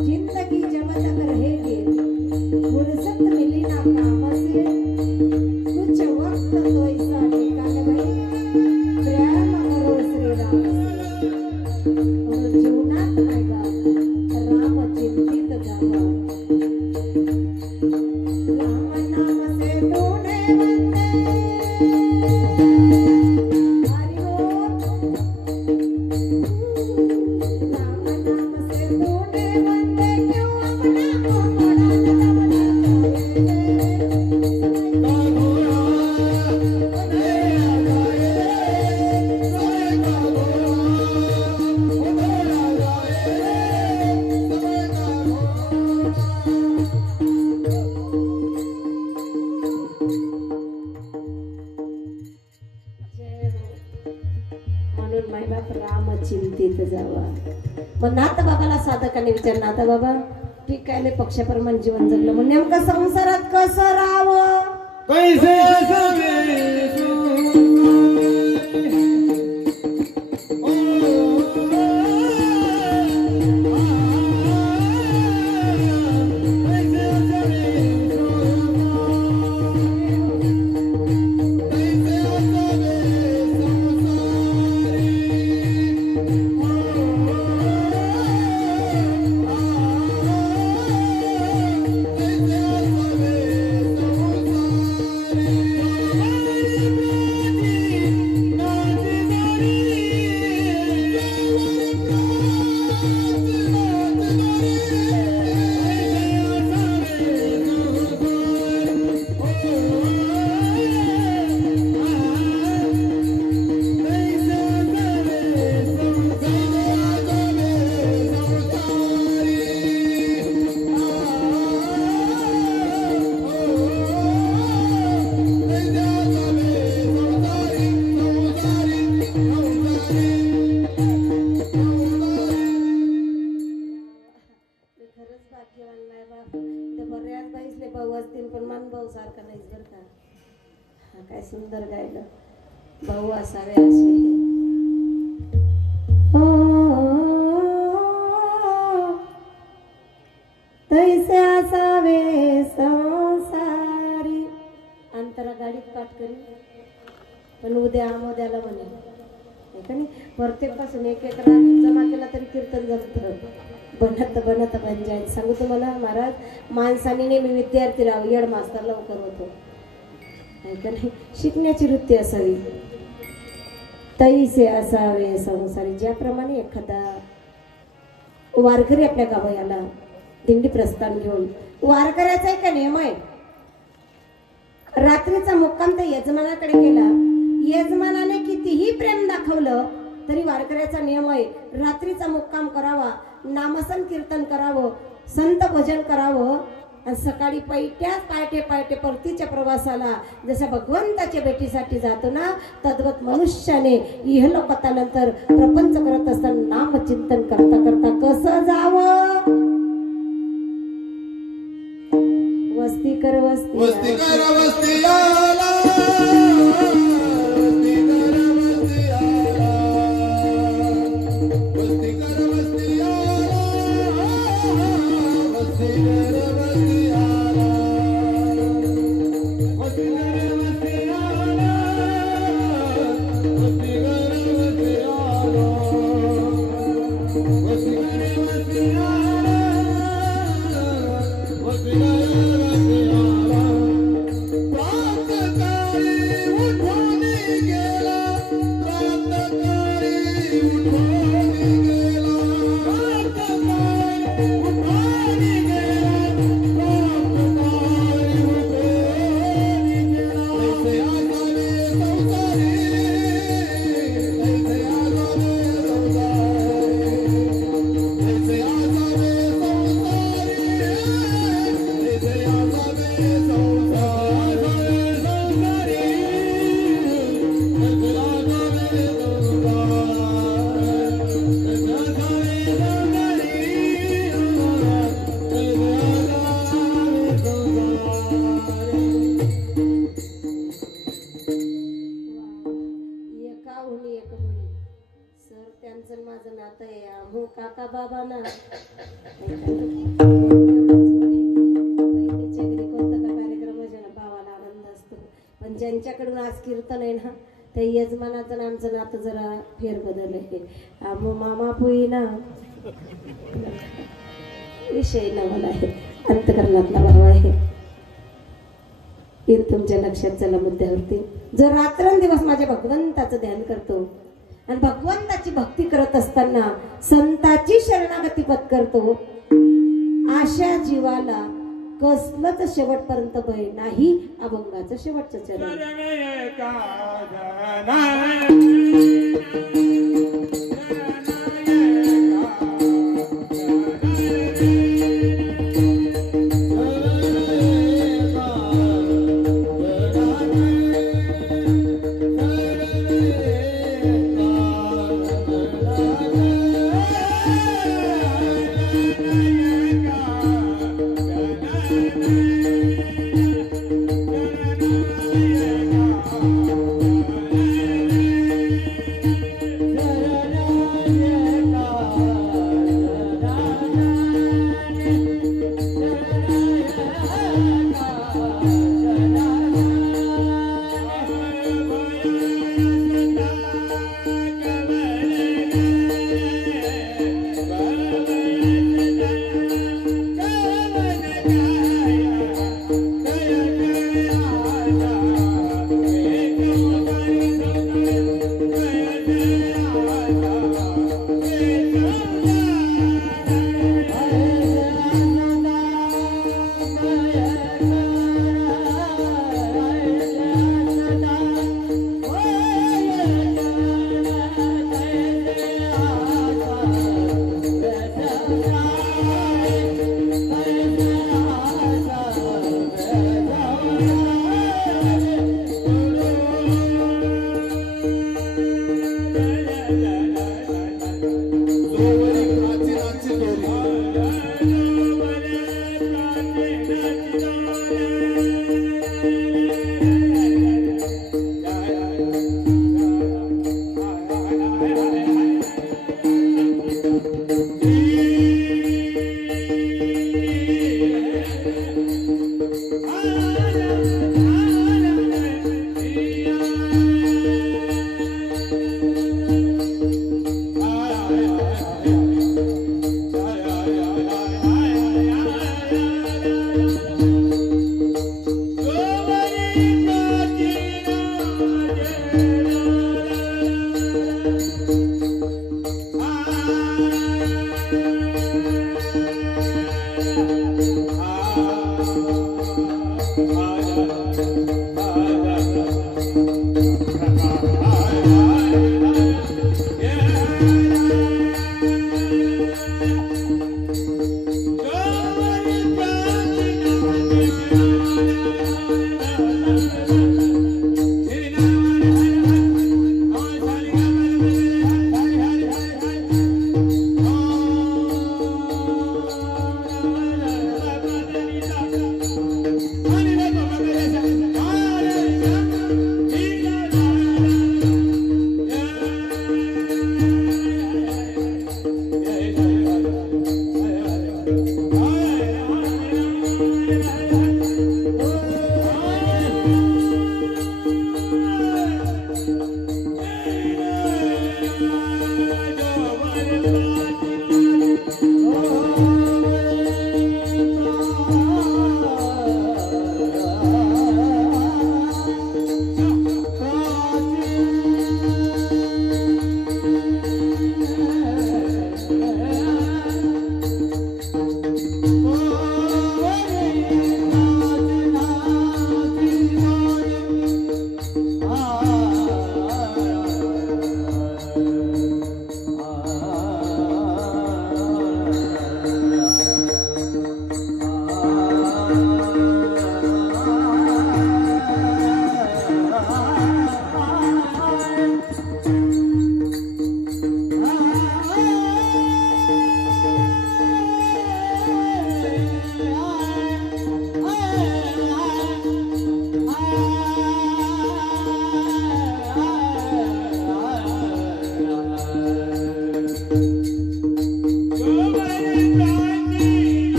जिंदगी जब तक रहेगी फुर्सत मिली ना काम से, कुछ वक्त तो ऐसा निकाल भाई, प्रेम करो श्री राम से, और जीवनात आएगा राम चिंतित जावा. राम नाम से तूने वंदे, हरि बोल. राम नाम से तूने वंदे, क्यों अपना मोह मोड़ा न दवड़ा जाए रे, जय हो. म्हणून मायबाप राम चिंतित जावा. मग नाथ बाबाला साधकाने विचार, नाथा बाबा ठीक काय लय पक्षाप्रमाणे जीवन जगलं, मग नेमकं संसारात कसं राहावं? कैसे सवे काय सुंदर गायलं. भाऊ असावे असे. तैसे असावे संसारी. अंतरा गाडीत पाठ करी, पण उद्या आमोद्याला म्हणे प्रत्येक पासून एक एक राग जमा केला तरी कीर्तन जमत बनत पंचायत. सांगू तुम्हाला महाराज, माणसाने नेहमी विद्यार्थी राहावं, येड मास्तर लवकर होतो नाही, शिकण्याची वृत्ती असावी. तैसे असावे संसारी. ज्याप्रमाणे एखादा वारकरी आपल्या गावाला दिंडी प्रस्थान घेऊन वारकऱ्याचा एक नियम आहे. रात्रीचा मुक्काम त्या यजमानाकडे केला. यजमानाने कितीही प्रेम दाखवलं तरी वारकऱ्याचा नियम आहे रात्रीचा मुक्काम करावा, नामसंकीर्तन करावं, संत भजन करावं आणि सकाळी पहाटे परतीच्या प्रवासाला जसा भगवंताच्या भेटीसाठी जातो ना तद्वत मनुष्याने इहलोकानंतर प्रपंच करत असताना नामचिंतन करता करता कसं जावं. वस्ती कर वस्ती वस्ती कर वस्ती आला, वस्ती कर वस्ती आला, वस्ती कर वस्ती आला, वस्ती कर वस्ती आला, वस्ती कर वस्ती आला, वस्ती कर वस्ती आला, वस्ती कर वस्ती आला, वस्ती कर काका बाबा ना भावाला आनंद असतो. पण ज्यांच्याकडून आज कीर्तन आहे ना त्या यजमानाचं आमचं नातं जरा फेरबदल आहे. मामा पुई ना विषय नवल आहे, अंतकरणातला भाव आहे. तुमच्या लक्षात चला मुद्द्यावरती. जो रात्रंदिवस माझ्या भगवंताचं ध्यान करतो आणि भगवंताची भक्ती करत असताना संताची शरणागती पत्करतो अशा जीवाला कसलंच शेवटपर्यंत भय नाही. अभंगाचं शेवटचं चरण.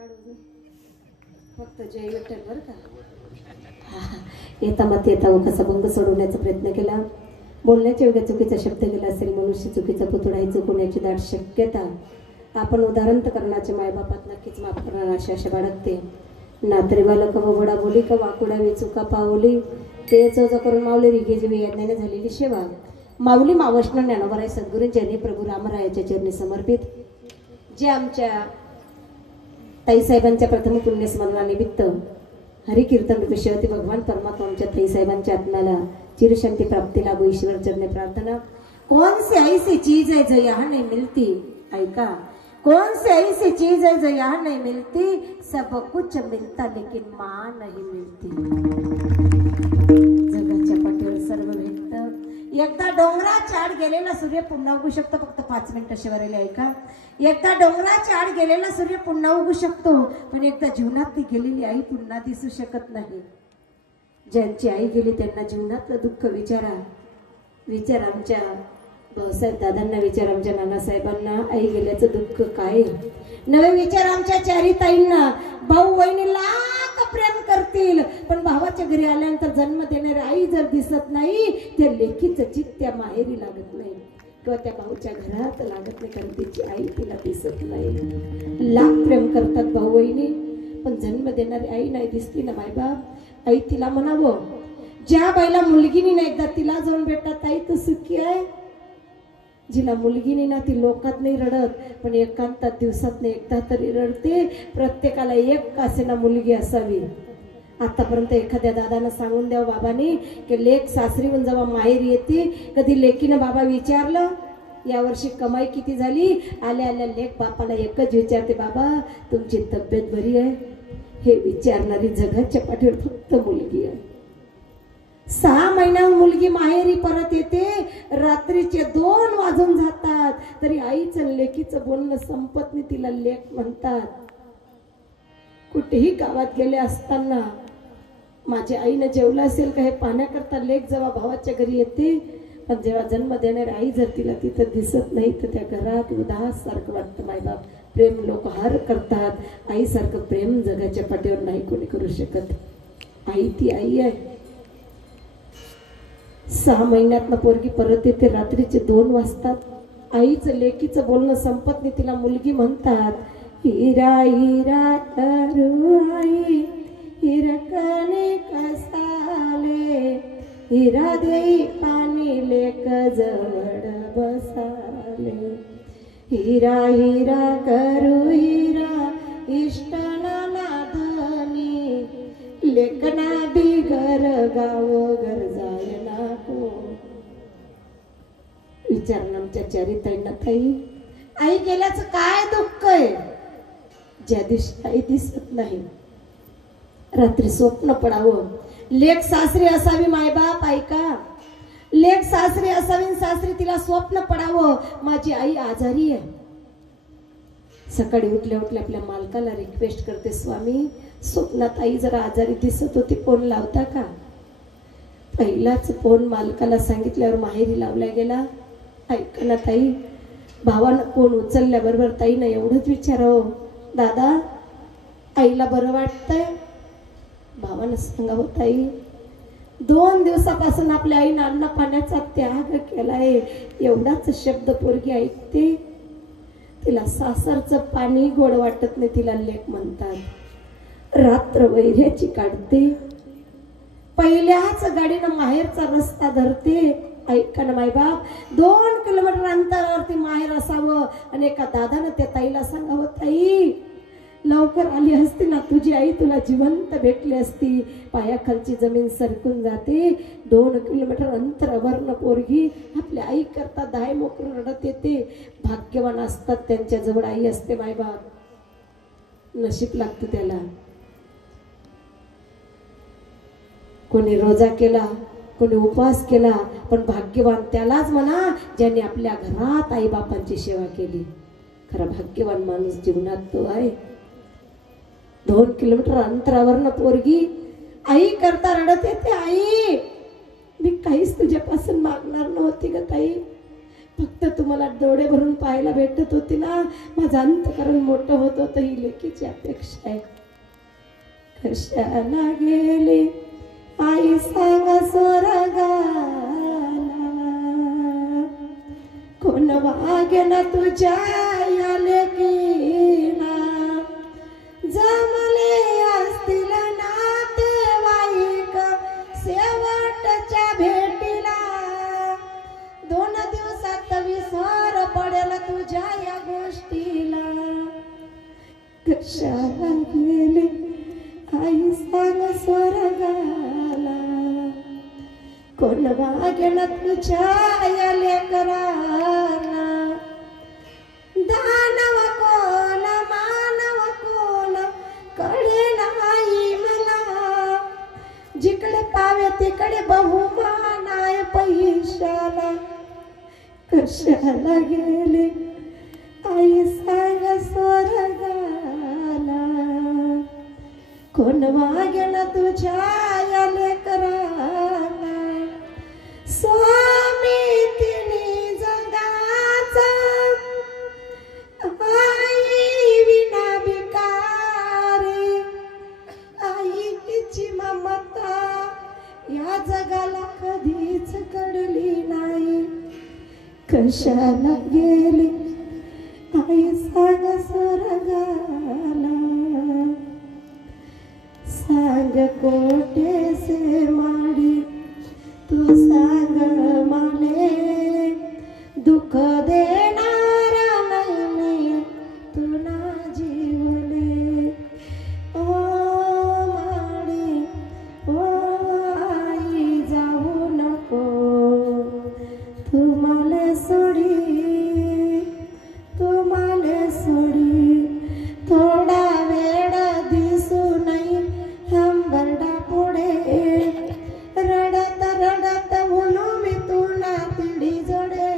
काढू फक्त जय विठ्ठल बरं का. येता मत येता उखाचा भंग सोडवण्याचा प्रयत्न केला. बोलण्याच्या योग्य चुकीचा शब्द केला असेल. मनुष्य चुकीचा पुतळाही चुकवण्याची दाट शक्यता. आपण उदाहरणकरणाच्या मायबापात नक्कीच माफ करणार अशी आशा बाळगते. नातरे बालक व बडा बोली का वाकुडावी चुका पावली ते चौजा करून माऊली रिगे जीवी यज्ञाने झालेली सेवा. माऊली मावष्ण ज्ञानोबराय सद्गुरूंचरणी प्रभू रामरायाच्या चरणी समर्पित. जे आमच्या ताईसाहेबांच्या प्रथम पुण्यस्मरणानिमित्त हरिकीर्तन विषयवती भगवान परमात्मा आमच्या ताईसाहेबांच्या आत्म्याला चिरशांती प्राप्ती लाभो ईश्वर चरणे प्रार्थना. कौन सी ऐसी चीज है जो यहाँ नहीं मिलती. ऐका, कौन सी ऐसी चीज है जो यहाँ नहीं मिलती. सब कुछ मिलता लेकिन माँ नहीं मिलती. जगाच्या पाठीवर सर्व भेटत. एकदा डोंगराच्या आड गेलेला सूर्य पुन्हा उगू शकतो. फक्त 5 मिनिटं शिवरेले ऐका. एकदा डोंगराच्या आड गेलेला सूर्य पुन्हा उगू शकतो, पण एकदा जीवनात ती गेलेली आई पुन्हा दिसू शकत नाही. ज्यांची आई गेली त्यांना जीवनातलं दुःख विचारा. विचार आमच्या भाऊसाहेब दादांना, विचार आमच्या नानासाहेबांना आई गेल्याचं दुःख काय. नवे विचार आमच्या चारी ताईंना. भाऊ वहिनी लाख प्रेम करतील, पण भावाच्या घरी आल्यानंतर जन्म देणारी आई जर दिसत नाही, त्या लेकीचं चित्त त्या माहेरी लागत नाही किंवा त्या भाऊच्या घरात लागत नाही, कारण तिची आई तिला दिसत नाही. लाख प्रेम करतात भाऊ वहिनी, पण जन्म देणारी आई नाही दिसती ना मायबाप. आई तिला म्हणावं. ज्या बाईला मुलगीनी ना एकदा तिला जाऊन भेटतात आई तू सुखी आहे. जिला मुलगीनी ना ती लोकात नाही रडत, पण एकांतात दिवसात एकदा तरी रडते. प्रत्येकाला एक कासेना मुलगी असावी. आतापर्यंत एखाद्या दादानं सांगून द्यावं बाबांनी की लेक सासरीहून जेव्हा माहेर येते, कधी लेकीनं बाबा विचारलं यावर्षी कमाई किती झाली. आल्या आल्या लेक बापाला एकच विचारते, बाबा तुमची तब्येत बरी आहे. हे विचारणारी जगाच्या पाठीवर फक्त मुलगी आहे. 6 महिन्याहून मुलगी माहेरी परत येते. रात्रीचे 2 वाजून जातात तरी आईचं लेकीचं बोलणं संपत नाही. तिला लेक म्हणतात. कुठेही गावात गेले असताना माझ्या आईनं जेवलं असेल का हे पाहण्याकरता लेक जेव्हा भावाच्या घरी येते, पण जेव्हा जन्म देणारी आई जर तिला तिथं दिसत नाही तर त्या घरात उदास सारखं वाटतं. मायबाप प्रेम लोक हार करतात. आईसारखं प्रेम जगाच्या पाठीवर नाही कोणी करू शकत. आई ती आई आहे. 6 महिन्यातनं पोरगी परत येते. रात्रीचे 2 वाजतात. आईचं लेकीचं बोलणं संपत नाही. तिला मुलगी म्हणतात. हिरा हिरा करू आई हिरकणे कसाले, हिरा देई पाणी लेक जवळ बसाले. हिरा हिरा करू हिरा इष्टना नाधनी, लेकना बिगर गाव घर जाय नको. विचार आमच्या चरिताईंना ताई आई गेल्याचं काय दुःख आहे. ज्या दिवशी आई दिसत नाही, रात्री स्वप्न पडावं. लेक सासरी असावी मायबाप ऐका. लेक सासरी असावी, सासरी तिला स्वप्न पडावं माझी आई आजारी आहे. सकाळी उठल्या उठल्या आपल्या मालकाला रिक्वेस्ट करते, स्वामी स्वप्नात आई जरा आजारी दिसत होती, फोन लावता का. पहिलाच फोन मालकाला सांगितल्यावर माहेरी लावला गेला. ऐका ना ताई, भावानं फोन उचलल्याबरोबर ताईनं एवढंच विचारावं, दादा आईला बरं वाटतंय. भावानं सांगावं, ताई 2 दिवसापासून आपल्या आईनं अन्न पाण्याचा त्याग केलाय. एवढाच शब्द पोरगी ऐकते. तिला सासरचं पाणी गोड वाटत नाही. तिला लेक म्हणतात. रात्र वैऱ्याची काढते. पहिल्याच गाडीनं माहेरचा रस्ता धरते. ऐका ना मायबाप, 2 किलोमीटर अंतरावरती माहेर असावं आणि एका दादानं त्या ताईला सांगावं, ताई लवकर आली असती ना तुझी आई तुला जिवंत भेटली असती. पायाखालची जमीन सरकून जाते. 2 किलोमीटर अंतरावरनं पोरगी आपल्या आई करता दाय मोकरून रडत येते. भाग्यवान असतात त्यांच्या जवळ आई असते मायबाप. नशीब लागतं त्याला. कोणी रोजा केला, कोणी उपवास केला, पण भाग्यवान त्यालाच म्हणा ज्याने आपल्या घरात आई बापांची सेवा केली. खरा भाग्यवान माणूस जीवनात तो आहे. 2 किलोमीटर अंतरावरनं पोरगी आई करता रडत येते. आई मी काहीच तुझ्यापासून मागणार नव्हती ग ताई, फक्त तुम्हाला डोळे भरून पाहायला भेटत होती ना, माझं अंतकरण मोठं होत होतं. ही लेकीची अपेक्षा आहे. कशाला गेली आई सांग स्वर्गाला, कोण वागेन तुझ्या या लेकीला. जमले असतील नातेवाईक शेवटच्या भेटीला, 2 दिवसात विसर पडेल तुझ्या या गोष्टीला. कशाला गेली आई सांग स्वर्गाला, कोण वागेन तुझ्या या लेकराला. दानव कोण मानव कोण कळे नाही मला, जिकडे पावे तिकडे बहुमान आहे पैशाला. कशाला गेले आई सांग स्वर्गाला, कोण वागेन तुझ्या या लेकराला. स्वामी तिने जगाचा आई विना भिकारी, आईची ममता या जगाला कधीच कळली नाही. कशाला गेली आई सांग स्वर्गाला. सांग कोठे से माडी तू सांग माले, दुःख देणारा नाही मी तुला जीवले. ओ माडी ओ आई जाऊ नको, तुम्हाला सोडी तुम्हाला सोडी. थोडा वेळ दिसू नाही हंबरडा पुढे, रडत रडत म्हणू मी तुला तिडी जोडे.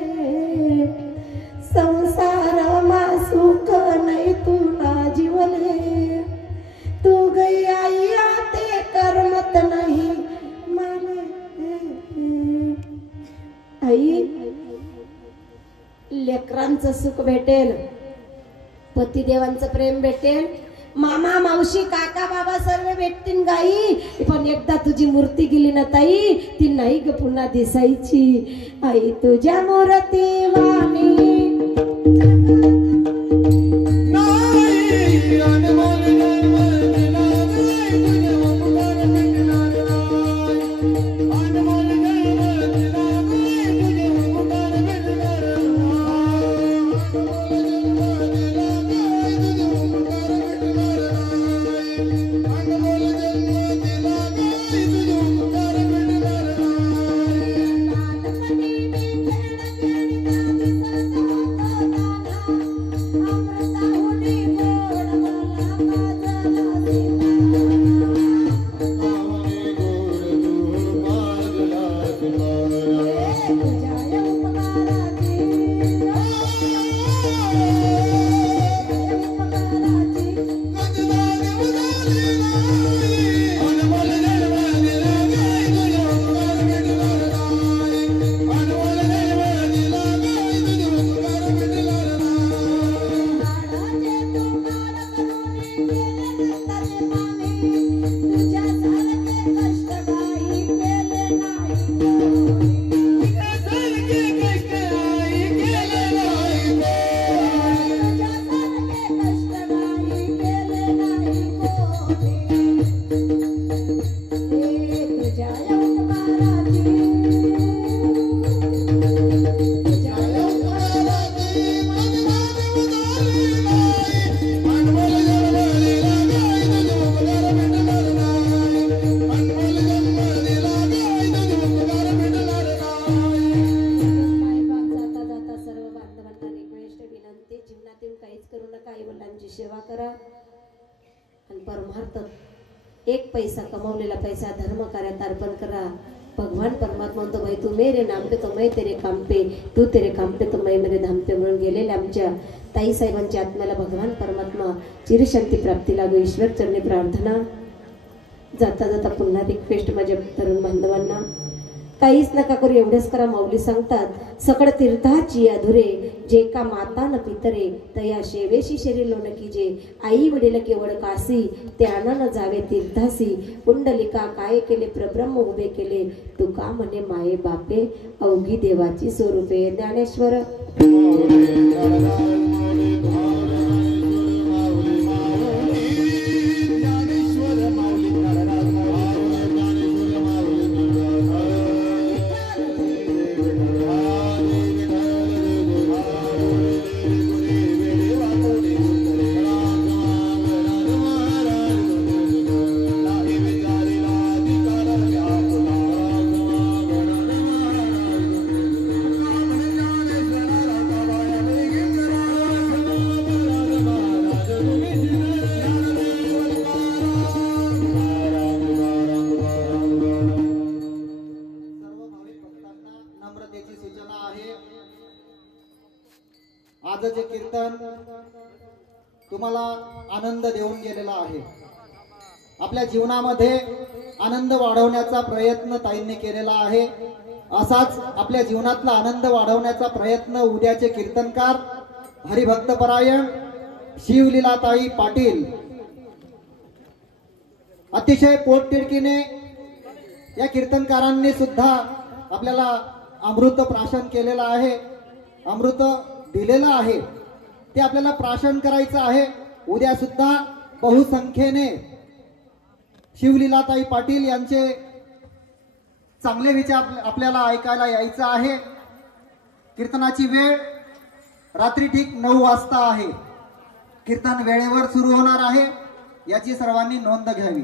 संसार मा सुख नाही तुला जीवले, तू गई आई ते करमत नाही माने. आई लेकरांचं सुख भेटेल, पतिदेवांचं प्रेम भेटेल, मामा मावशी काका बाबा सर्व भेटतील गाई. पण एकदा तुझी मूर्ती गेली ना ताई, ती नाही ग पुन्हा दिसायची. आई तुझ्या मूर्ती वाणी एक पैसा कमावलेला पैसा धर्म कार्यात अर्पण करा. भगवान परमात्मा तो भाई तू मेरे नाम पे तो मैं तेरे काम पे, तू तेरे काम पे तो मैं मेरे धाम पे म्हणून गेलेल्या आमच्या ताई साहेबांच्या आत्म्याला भगवान परमात्मा चिरशांती प्राप्ती लागो ईश्वर चरणी प्रार्थना. जाता जाता पुन्हा रिक्वेस्ट माझ्या तरुण बांधवांना, काहीच नका करू एवढेच करा. माऊली सांगतात सकळ तीर्थाची अधुरे जे का माता न पितरे तया शेवेशी शरीर लोन की जे आई वडील केवळ कासी त्यानं जावे तीर्थासी पुंडलिका काय केले प्रब्रह्म उभे केले तुका म्हणे माये बापे अवघी देवाची स्वरूपे. ज्ञानेश्वर नम्रतेची सूचना आहे. आजचे कीर्तन तुम्हाला आनंद देऊन गेलेला आहे. आपल्या जीवनामध्ये आनंद वाढवण्याचा प्रयत्न ताईंनी केलेला आहे. असाच आपल्या जीवनातला आनंद वाढवण्याचा प्रयत्न उद्याचे कीर्तनकार हरिभक्तपरायण शिवलीलाताई पाटील अतिशय पोटतिडकीने या कीर्तनकारांनी सुद्धा आपल्याला अमृत प्राशन केलेलं आहे, अमृत दिलेलं आहे. ते आपल्याला प्राशन करायचं आहे. उद्या सुद्धा बहुसंख्येने शिवलीलाताई पाटील यांचे चांगले विचार आपल्याला ऐकायला यायचं आहे. कीर्तनाची वेळ रात्री ठीक 9 वाजता आहे. कीर्तन वेळेवर सुरू होणार आहे, याची सर्वांनी नोंद घ्यावी.